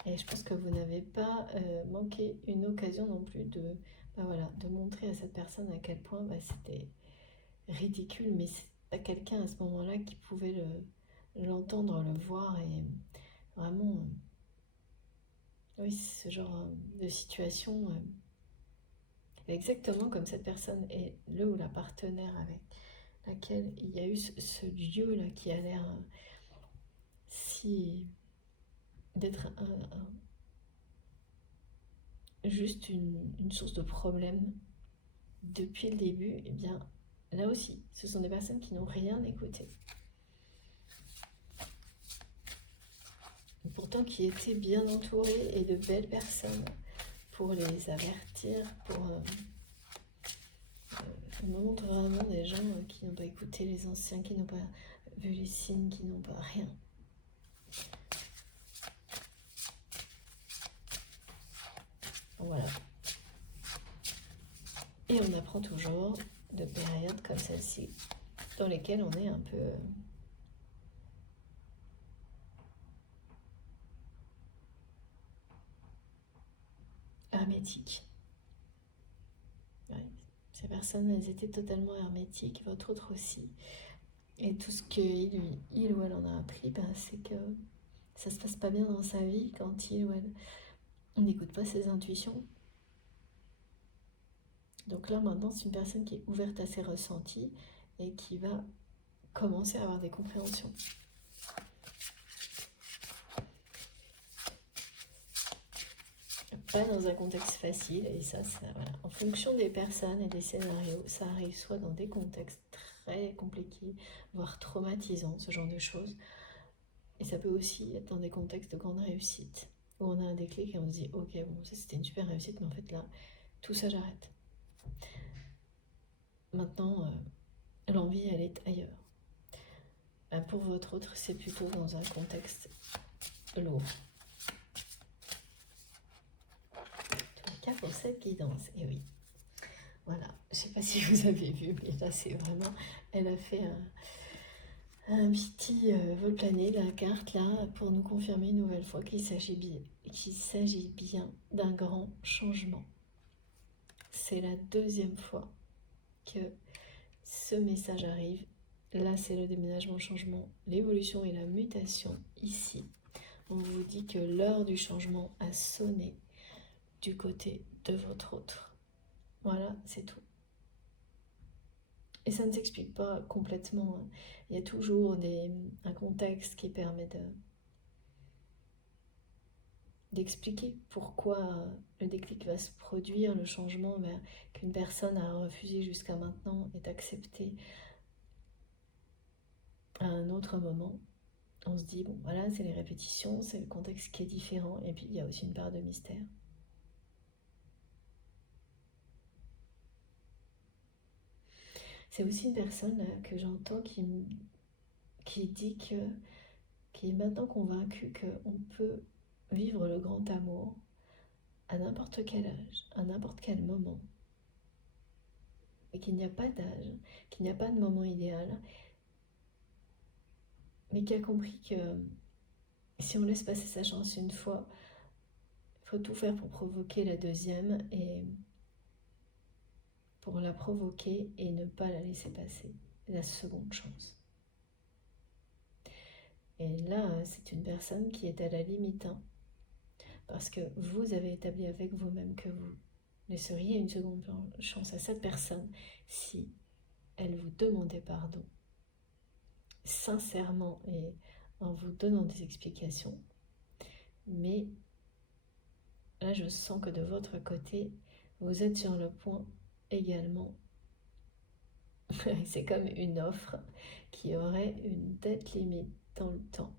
Et je pense que vous n'avez pas manqué une occasion non plus de montrer à cette personne à quel point c'était ridicule, mais c'est pas quelqu'un à ce moment-là qui pouvait l'entendre, le voir, et vraiment, oui, ce genre de situation, exactement comme cette personne est le ou la partenaire avec laquelle il y a eu ce lieu-là qui a l'air si... d'être juste une source de problème depuis le début, et bien là aussi, ce sont des personnes qui n'ont rien écouté. Pourtant qui étaient bien entourées et de belles personnes pour les avertir, pour montre vraiment des gens qui n'ont pas écouté les anciens, qui n'ont pas vu les signes, qui n'ont pas rien. Voilà. Et on apprend toujours de périodes comme celle-ci, dans lesquelles on est un peu hermétique. Ouais. Ces personnes, elles étaient totalement hermétiques, votre autre aussi. Et tout ce qu'il ou elle en a appris, c'est que ça se passe pas bien dans sa vie quand il ou elle n'écoute pas ses intuitions. Donc là, maintenant, c'est une personne qui est ouverte à ses ressentis et qui va commencer à avoir des compréhensions. pas dans un contexte facile, et ça voilà. En fonction des personnes et des scénarios, ça arrive soit dans des contextes très compliqués, voire traumatisants, ce genre de choses, et ça peut aussi être dans des contextes de grande réussite, où on a un déclic et on se dit ok, bon, ça c'était une super réussite, mais en fait là, tout ça j'arrête. Maintenant, l'envie elle est ailleurs. Pour votre autre, c'est plutôt dans un contexte lourd. Pour cette guidance, et oui, voilà, je sais pas si vous avez vu, mais là c'est vraiment, elle a fait un petit vol plané, la carte là, pour nous confirmer une nouvelle fois qu'il s'agit bien d'un grand changement. C'est la deuxième fois que ce message arrive. Là c'est le déménagement, le changement, l'évolution et la mutation. Ici on vous dit que l'heure du changement a sonné du côté de votre autre. Voilà, c'est tout. Et ça ne s'explique pas complètement. Il y a toujours un contexte qui permet d'expliquer pourquoi le déclic va se produire, le changement qu'une personne a refusé jusqu'à maintenant est accepté à un autre moment. On se dit, bon voilà, c'est les répétitions, c'est le contexte qui est différent, et puis il y a aussi une part de mystère. C'est aussi une personne que j'entends qui dit qui est maintenant convaincue qu'on peut vivre le grand amour à n'importe quel âge, à n'importe quel moment, et qu'il n'y a pas d'âge, qu'il n'y a pas de moment idéal, mais qui a compris que si on laisse passer sa chance une fois, il faut tout faire pour provoquer la deuxième et pour la provoquer et ne pas la laisser passer, la seconde chance. Et là, c'est une personne qui est à la limite, parce que vous avez établi avec vous-même que vous laisseriez une seconde chance à cette personne si elle vous demandait pardon, sincèrement et en vous donnant des explications. Mais là, je sens que de votre côté, vous êtes sur le point également. C'est comme une offre qui aurait une date limite dans le temps.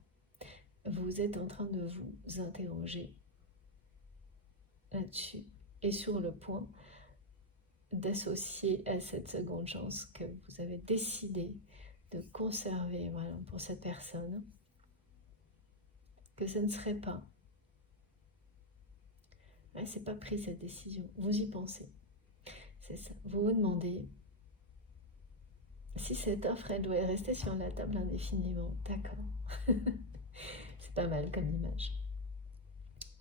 Vous êtes en train de vous interroger là-dessus et sur le point d'associer à cette seconde chance que vous avez décidé de conserver, voilà, pour cette personne, que ce ne serait pas, c'est pas pris cette décision, vous y pensez, c'est ça, vous vous demandez si cette offre elle doit rester sur la table indéfiniment, d'accord. C'est pas mal comme image.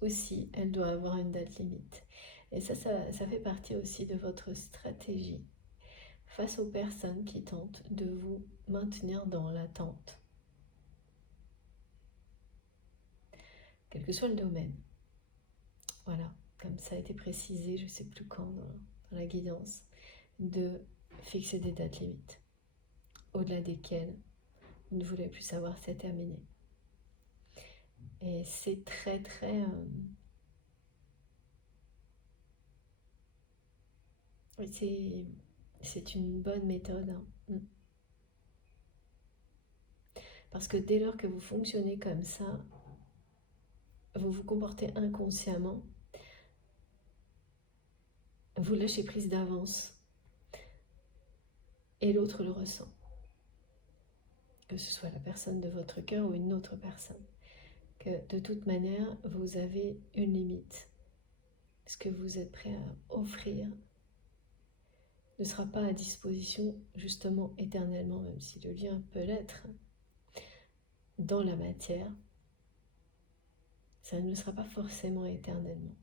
Aussi, elle doit avoir une date limite. Et ça fait partie aussi de votre stratégie face aux personnes qui tentent de vous maintenir dans l'attente. Quel que soit le domaine. Voilà, comme ça a été précisé, je ne sais plus quand, dans la guidance, de fixer des dates limites, au-delà desquelles vous ne voulez plus savoir, c'est terminé. Et c'est très très... c'est une bonne méthode. Parce que dès lors que vous fonctionnez comme ça, vous vous comportez inconsciemment, vous lâchez prise d'avance et l'autre le ressent. Que ce soit la personne de votre cœur ou une autre personne. Que de toute manière, vous avez une limite. Ce que vous êtes prêt à offrir ne sera pas à disposition justement éternellement, même si le lien peut l'être dans la matière, ça ne le sera pas forcément éternellement.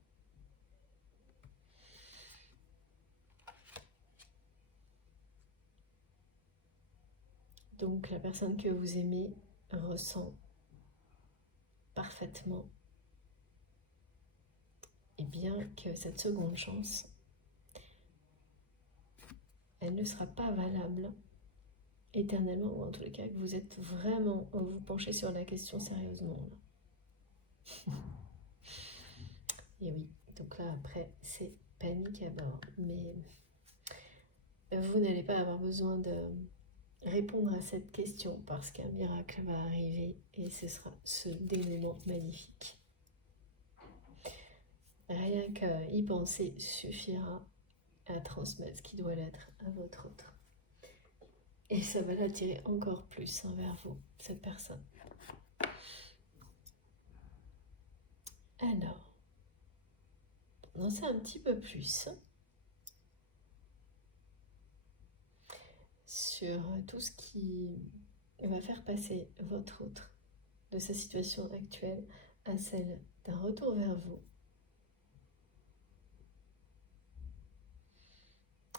Donc la personne que vous aimez ressent parfaitement et bien que cette seconde chance, elle ne sera pas valable éternellement, ou en tous les cas que vous êtes vraiment, vous penchez sur la question sérieusement. Et oui, Donc là, après, c'est panique à bord. Mais vous n'allez pas avoir besoin de répondre à cette question parce qu'un miracle va arriver et ce sera ce dénouement magnifique. Rien qu'à y penser suffira à transmettre ce qui doit l'être à votre autre. Et ça va l'attirer encore plus vers vous, cette personne. Alors, on en sait un petit peu plus sur tout ce qui va faire passer votre autre de sa situation actuelle à celle d'un retour vers vous.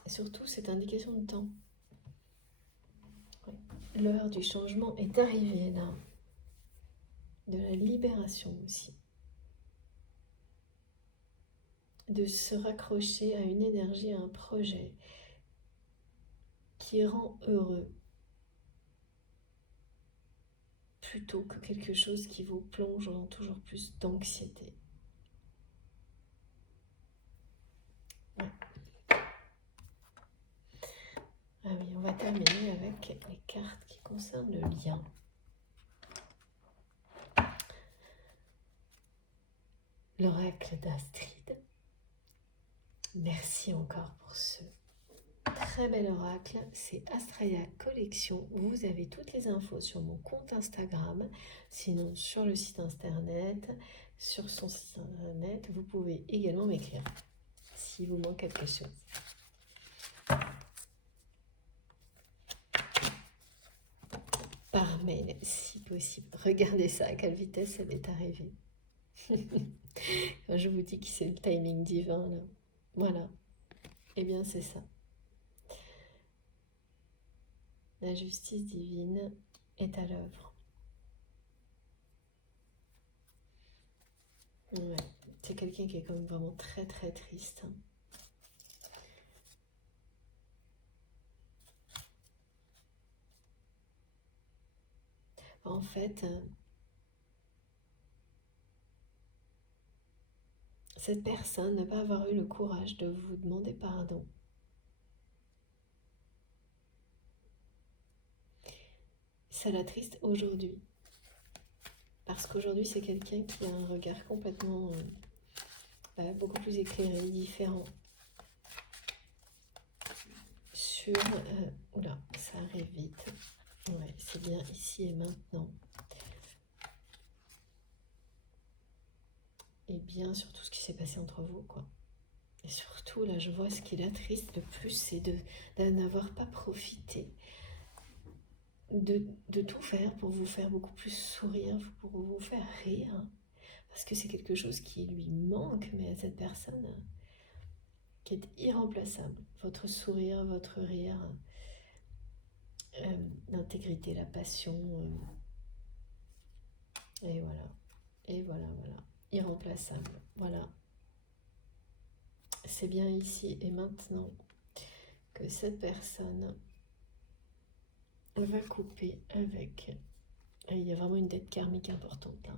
Et surtout, cette indication de temps. L'heure du changement est arrivée là. De la libération aussi. De se raccrocher à une énergie, à un projet qui rend heureux plutôt que quelque chose qui vous plonge dans toujours plus d'anxiété. Ouais. Ah oui, on va terminer avec les cartes qui concernent le lien. L'oracle d'Astrid. Merci encore pour ce très bel oracle. C'est Astraya Collection. Vous avez toutes les infos sur mon compte Instagram. Sinon, sur le site internet, sur son site internet, vous pouvez également m'écrire si vous manque quelque chose. Par mail, si possible. Regardez ça, à quelle vitesse elle est arrivée. Quand je vous dis que c'est le timing divin, là. Voilà. Eh bien, c'est ça. La justice divine est à l'œuvre. Ouais. C'est quelqu'un qui est quand même vraiment très très triste. En fait, cette personne n'a pas avoir eu le courage de vous demander pardon. Ça l'attriste aujourd'hui. Parce qu'aujourd'hui, c'est quelqu'un qui a un regard complètement, beaucoup plus éclairé, différent. Sur... oula, ça arrive vite. Ouais, c'est bien ici et maintenant. Et bien sur tout ce qui s'est passé entre vous, quoi. Et surtout, là, je vois ce qui l'attriste le plus, c'est de n'avoir pas profité de tout faire pour vous faire beaucoup plus sourire, pour vous faire rire. Parce que c'est quelque chose qui lui manque, mais à cette personne qui est irremplaçable. Votre sourire, votre rire, l'intégrité, la passion. Et voilà. Et voilà, voilà. Irremplaçable. Voilà. C'est bien ici et maintenant que cette personne va couper avec... Il y a vraiment une dette karmique importante là.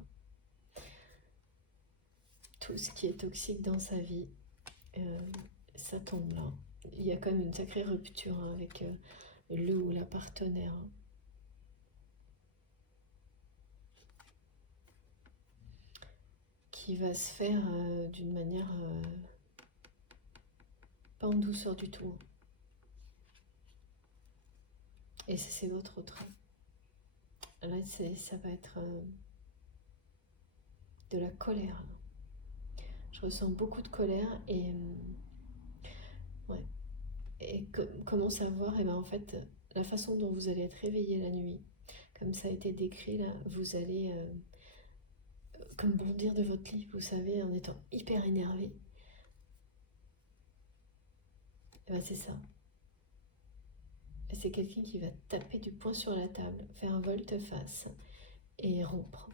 Tout ce qui est toxique dans sa vie, ça tombe là. Il y a quand même une sacrée rupture avec le ou la partenaire. Qui va se faire d'une manière pas en douceur du tout. Et c'est votre autre. Là, ça va être de la colère. Je ressens beaucoup de colère et ouais. Et comment savoir? Et ben en fait, la façon dont vous allez être réveillé la nuit, comme ça a été décrit là, vous allez comme bondir de votre lit, vous savez, en étant hyper énervé. Et ben c'est ça. C'est quelqu'un qui va taper du poing sur la table, faire un volte-face et rompre.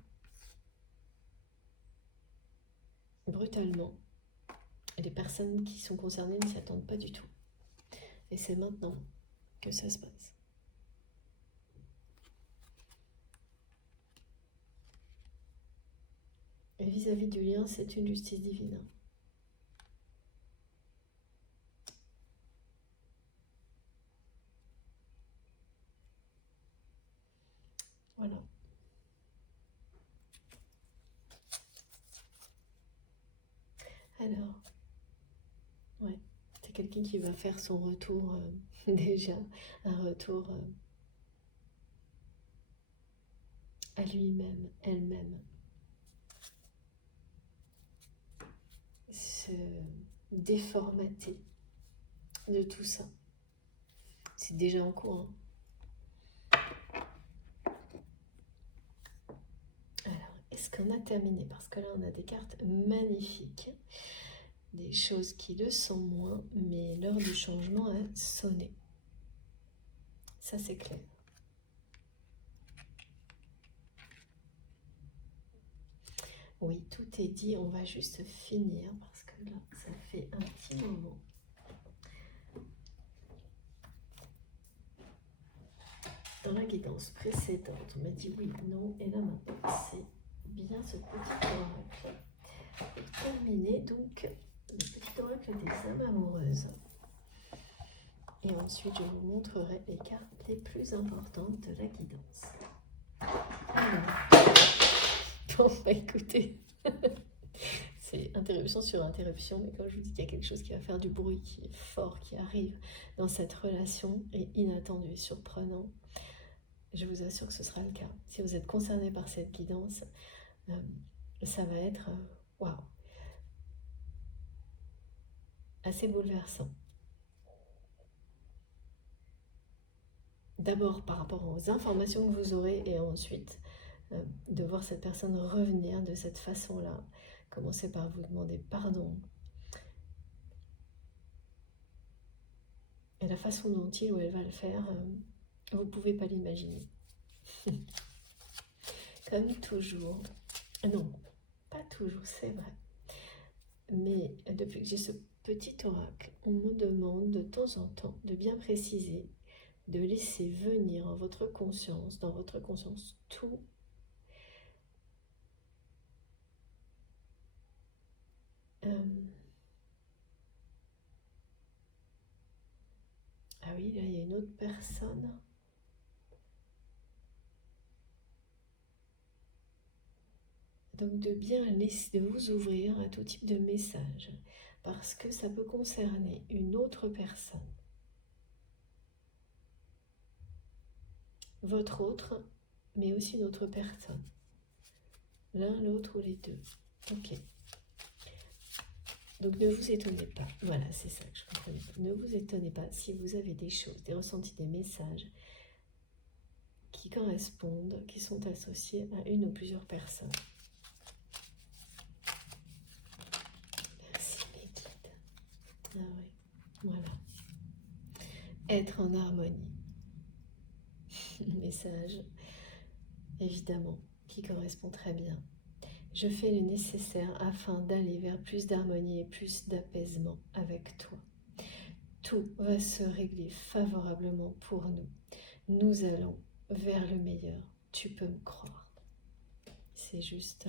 Brutalement. Et les personnes qui sont concernées ne s'y attendent pas du tout. Et c'est maintenant que ça se passe. Et vis-à-vis du lien, c'est une justice divine. Voilà. Alors, ouais, c'est quelqu'un qui va faire son retour déjà, un retour à lui-même, elle-même. Se déformater de tout ça. C'est déjà en cours. Alors, est-ce qu'on a terminé? Parce que là, on a des cartes magnifiques. Des choses qui le sont moins, mais l'heure du changement a sonné. Ça, c'est clair. Oui, tout est dit. On va juste finir parce que là, ça fait un petit moment. Dans la guidance précédente, on m'a dit oui, non, et là maintenant, c'est bien ce petit oracle. Pour terminer, donc, le petit oracle des âmes amoureuses. Et ensuite, je vous montrerai les cartes les plus importantes de la guidance. Alors, bon, bah écoutez, c'est interruption sur interruption, mais quand je vous dis qu'il y a quelque chose qui va faire du bruit, qui est fort, qui arrive dans cette relation, et inattendu et surprenant, je vous assure que ce sera le cas. Si vous êtes concerné par cette guidance, ça va être waouh, assez bouleversant. D'abord par rapport aux informations que vous aurez et ensuite de voir cette personne revenir de cette façon-là. Commencez par vous demander pardon. Et la façon dont il ou elle va le faire, vous ne pouvez pas l'imaginer. Comme toujours. Non, pas toujours, c'est vrai. Mais depuis que j'ai ce petit oracle, on me demande de temps en temps de bien préciser, de laisser venir en votre conscience, dans votre conscience, tout. Ah oui, là il y a une autre personne. Donc de bien laisser, de vous ouvrir à tout type de message, parce que ça peut concerner une autre personne. Votre autre, mais aussi une autre personne. L'un, l'autre ou les deux. Ok. Donc ne vous étonnez pas. Voilà, c'est ça que je comprenais. Ne vous étonnez pas si vous avez des choses, des ressentis, des messages qui correspondent, qui sont associés à une ou plusieurs personnes. Merci mes guides. Ah oui, voilà. Être en harmonie. Message, évidemment, qui correspond très bien. Je fais le nécessaire afin d'aller vers plus d'harmonie et plus d'apaisement avec toi. Tout va se régler favorablement pour nous. Nous allons vers le meilleur. Tu peux me croire. C'est juste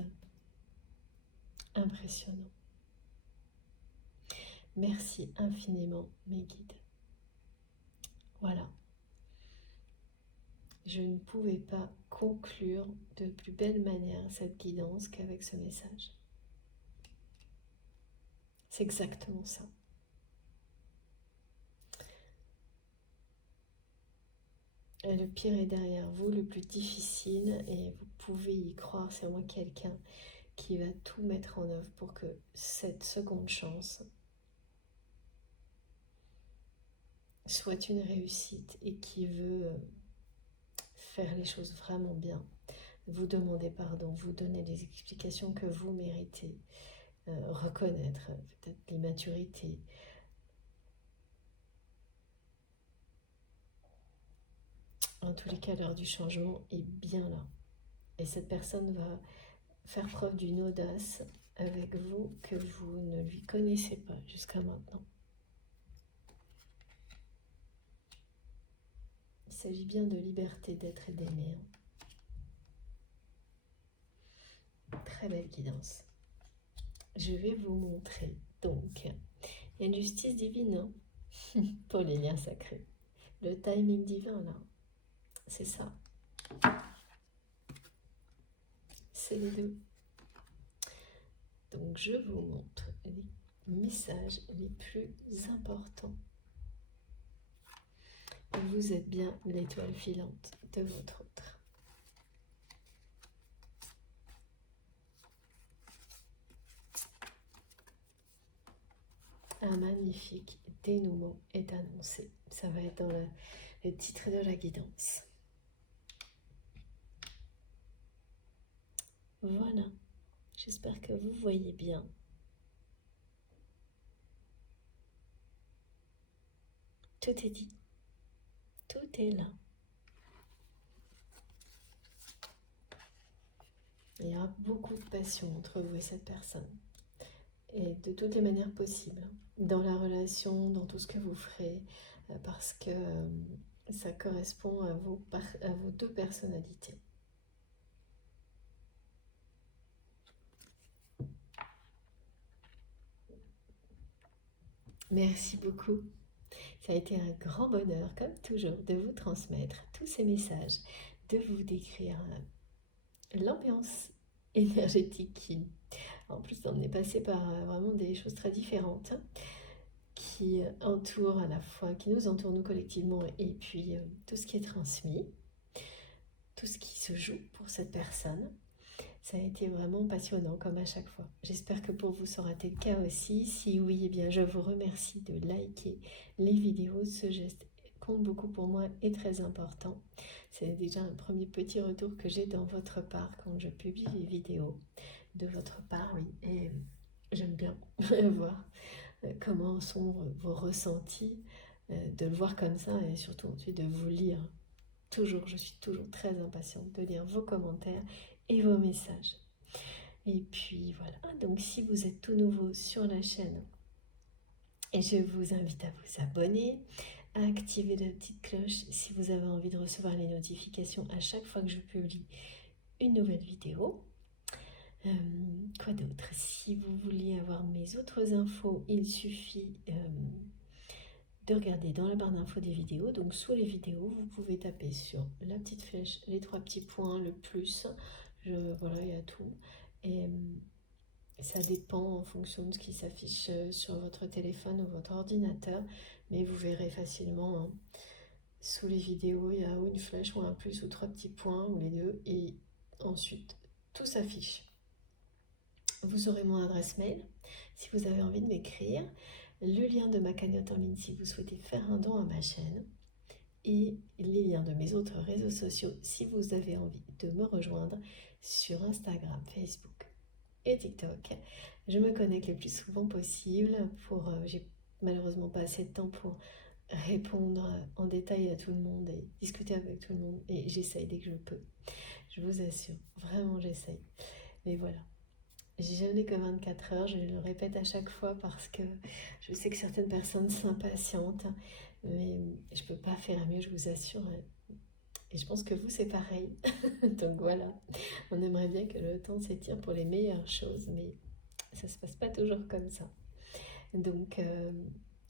impressionnant. Merci infiniment, mes guides. Voilà. Je ne pouvais pas conclure de plus belle manière cette guidance qu'avec ce message. C'est exactement ça. Et le pire est derrière vous, le plus difficile, et vous pouvez y croire, c'est vraiment quelqu'un qui va tout mettre en œuvre pour que cette seconde chance soit une réussite et qui veut faire les choses vraiment bien, vous demander pardon, vous donner les explications que vous méritez, reconnaître peut-être l'immaturité. En tous les cas, l'heure du changement est bien là. Et cette personne va faire preuve d'une audace avec vous que vous ne lui connaissez pas jusqu'à maintenant. Il s'agit bien de liberté d'être et d'aimer. Très belle guidance. Je vais vous montrer. Donc, il y a une justice divine pour les liens sacrés. Le timing divin, là, c'est ça. c'est les deux. Donc je vous montre les messages les plus importants. Vous êtes bien l'étoile filante de votre autre. Un magnifique dénouement est annoncé. Ça va être dans le titre de la guidance. Voilà, j'espère que vous voyez bien. Tout est dit, tout est là. Il y aura beaucoup de passion entre vous et cette personne. Et de toutes les manières possibles. Dans la relation, dans tout ce que vous ferez. Parce que ça correspond à vos deux personnalités. Merci beaucoup. Ça a été un grand bonheur, comme toujours, de vous transmettre tous ces messages, de vous décrire l'ambiance énergétique qui, en plus, on est passé par vraiment des choses très différentes, qui entourent à la fois, qui nous entourent nous collectivement, et puis tout ce qui est transmis, tout ce qui se joue pour cette personne. Ça a été vraiment passionnant comme à chaque fois. J'espère que pour vous ça aura été le cas aussi. Si oui, eh bien je vous remercie de liker les vidéos. Ce geste compte beaucoup pour moi et très important. C'est déjà un premier petit retour que j'ai dans votre part quand je publie les vidéos. De votre part, oui. Et j'aime bien voir comment sont vos ressentis, de le voir comme ça et surtout ensuite de vous lire. Toujours, je suis toujours très impatiente de lire vos commentaires et vos messages. Et puis voilà, donc si vous êtes tout nouveau sur la chaîne, et je vous invite à vous abonner, à activer la petite cloche si vous avez envie de recevoir les notifications à chaque fois que je publie une nouvelle vidéo. Quoi d'autre? Si vous vouliez avoir mes autres infos, il suffit de regarder dans la barre d'infos des vidéos. Donc sous les vidéos, vous pouvez taper sur la petite flèche, les trois petits points, le plus. Voilà, il y a tout. Et ça dépend en fonction de ce qui s'affiche sur votre téléphone ou votre ordinateur. Mais vous verrez facilement, hein, sous les vidéos, il y a ou une flèche ou un plus ou trois petits points ou les deux. Et ensuite, tout s'affiche. Vous aurez mon adresse mail si vous avez envie de m'écrire. Le lien de ma cagnotte en ligne si vous souhaitez faire un don à ma chaîne. Et les liens de mes autres réseaux sociaux si vous avez envie de me rejoindre sur Instagram, Facebook et TikTok. Je me connecte le plus souvent possible j'ai malheureusement pas assez de temps pour répondre en détail à tout le monde et discuter avec tout le monde, et j'essaye dès que je peux. Je vous assure, vraiment j'essaye. Mais voilà. J'ai jamais que 24 heures, je le répète à chaque fois parce que je sais que certaines personnes s'impatientent, mais je peux pas faire mieux, je vous assure. Et je pense que vous, c'est pareil. Donc voilà, on aimerait bien que le temps s'étire pour les meilleures choses, mais ça se passe pas toujours comme ça. Donc,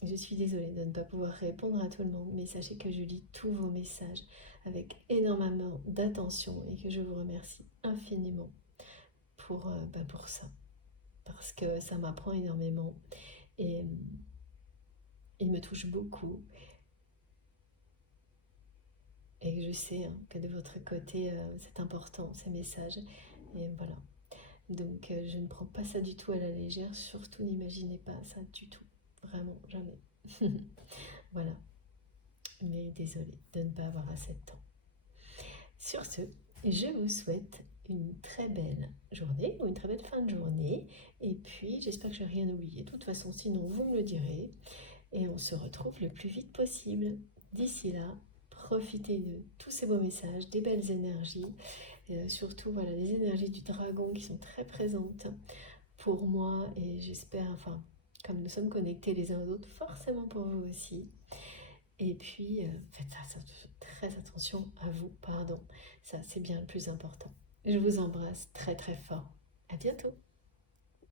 je suis désolée de ne pas pouvoir répondre à tout le monde, mais sachez que je lis tous vos messages avec énormément d'attention et que je vous remercie infiniment pour ça, parce que ça m'apprend énormément et il me touche beaucoup, et je sais, hein, que de votre côté c'est important ces messages, et voilà. Donc je ne prends pas ça du tout à la légère, surtout n'imaginez pas ça du tout, vraiment jamais. Voilà, mais désolée de ne pas avoir assez de temps. Sur ce, je vous souhaite une très belle journée ou une très belle fin de journée. Et puis, j'espère que je n'ai rien oublié. De toute façon, sinon, vous me le direz. Et on se retrouve le plus vite possible. D'ici là, profitez de tous ces beaux messages, des belles énergies. Surtout, voilà, les énergies du dragon qui sont très présentes pour moi. Et j'espère, enfin, comme nous sommes connectés les uns aux autres, forcément pour vous aussi. Et puis, faites très attention à vous, pardon. Ça, c'est bien le plus important. Je vous embrasse très très fort. À bientôt.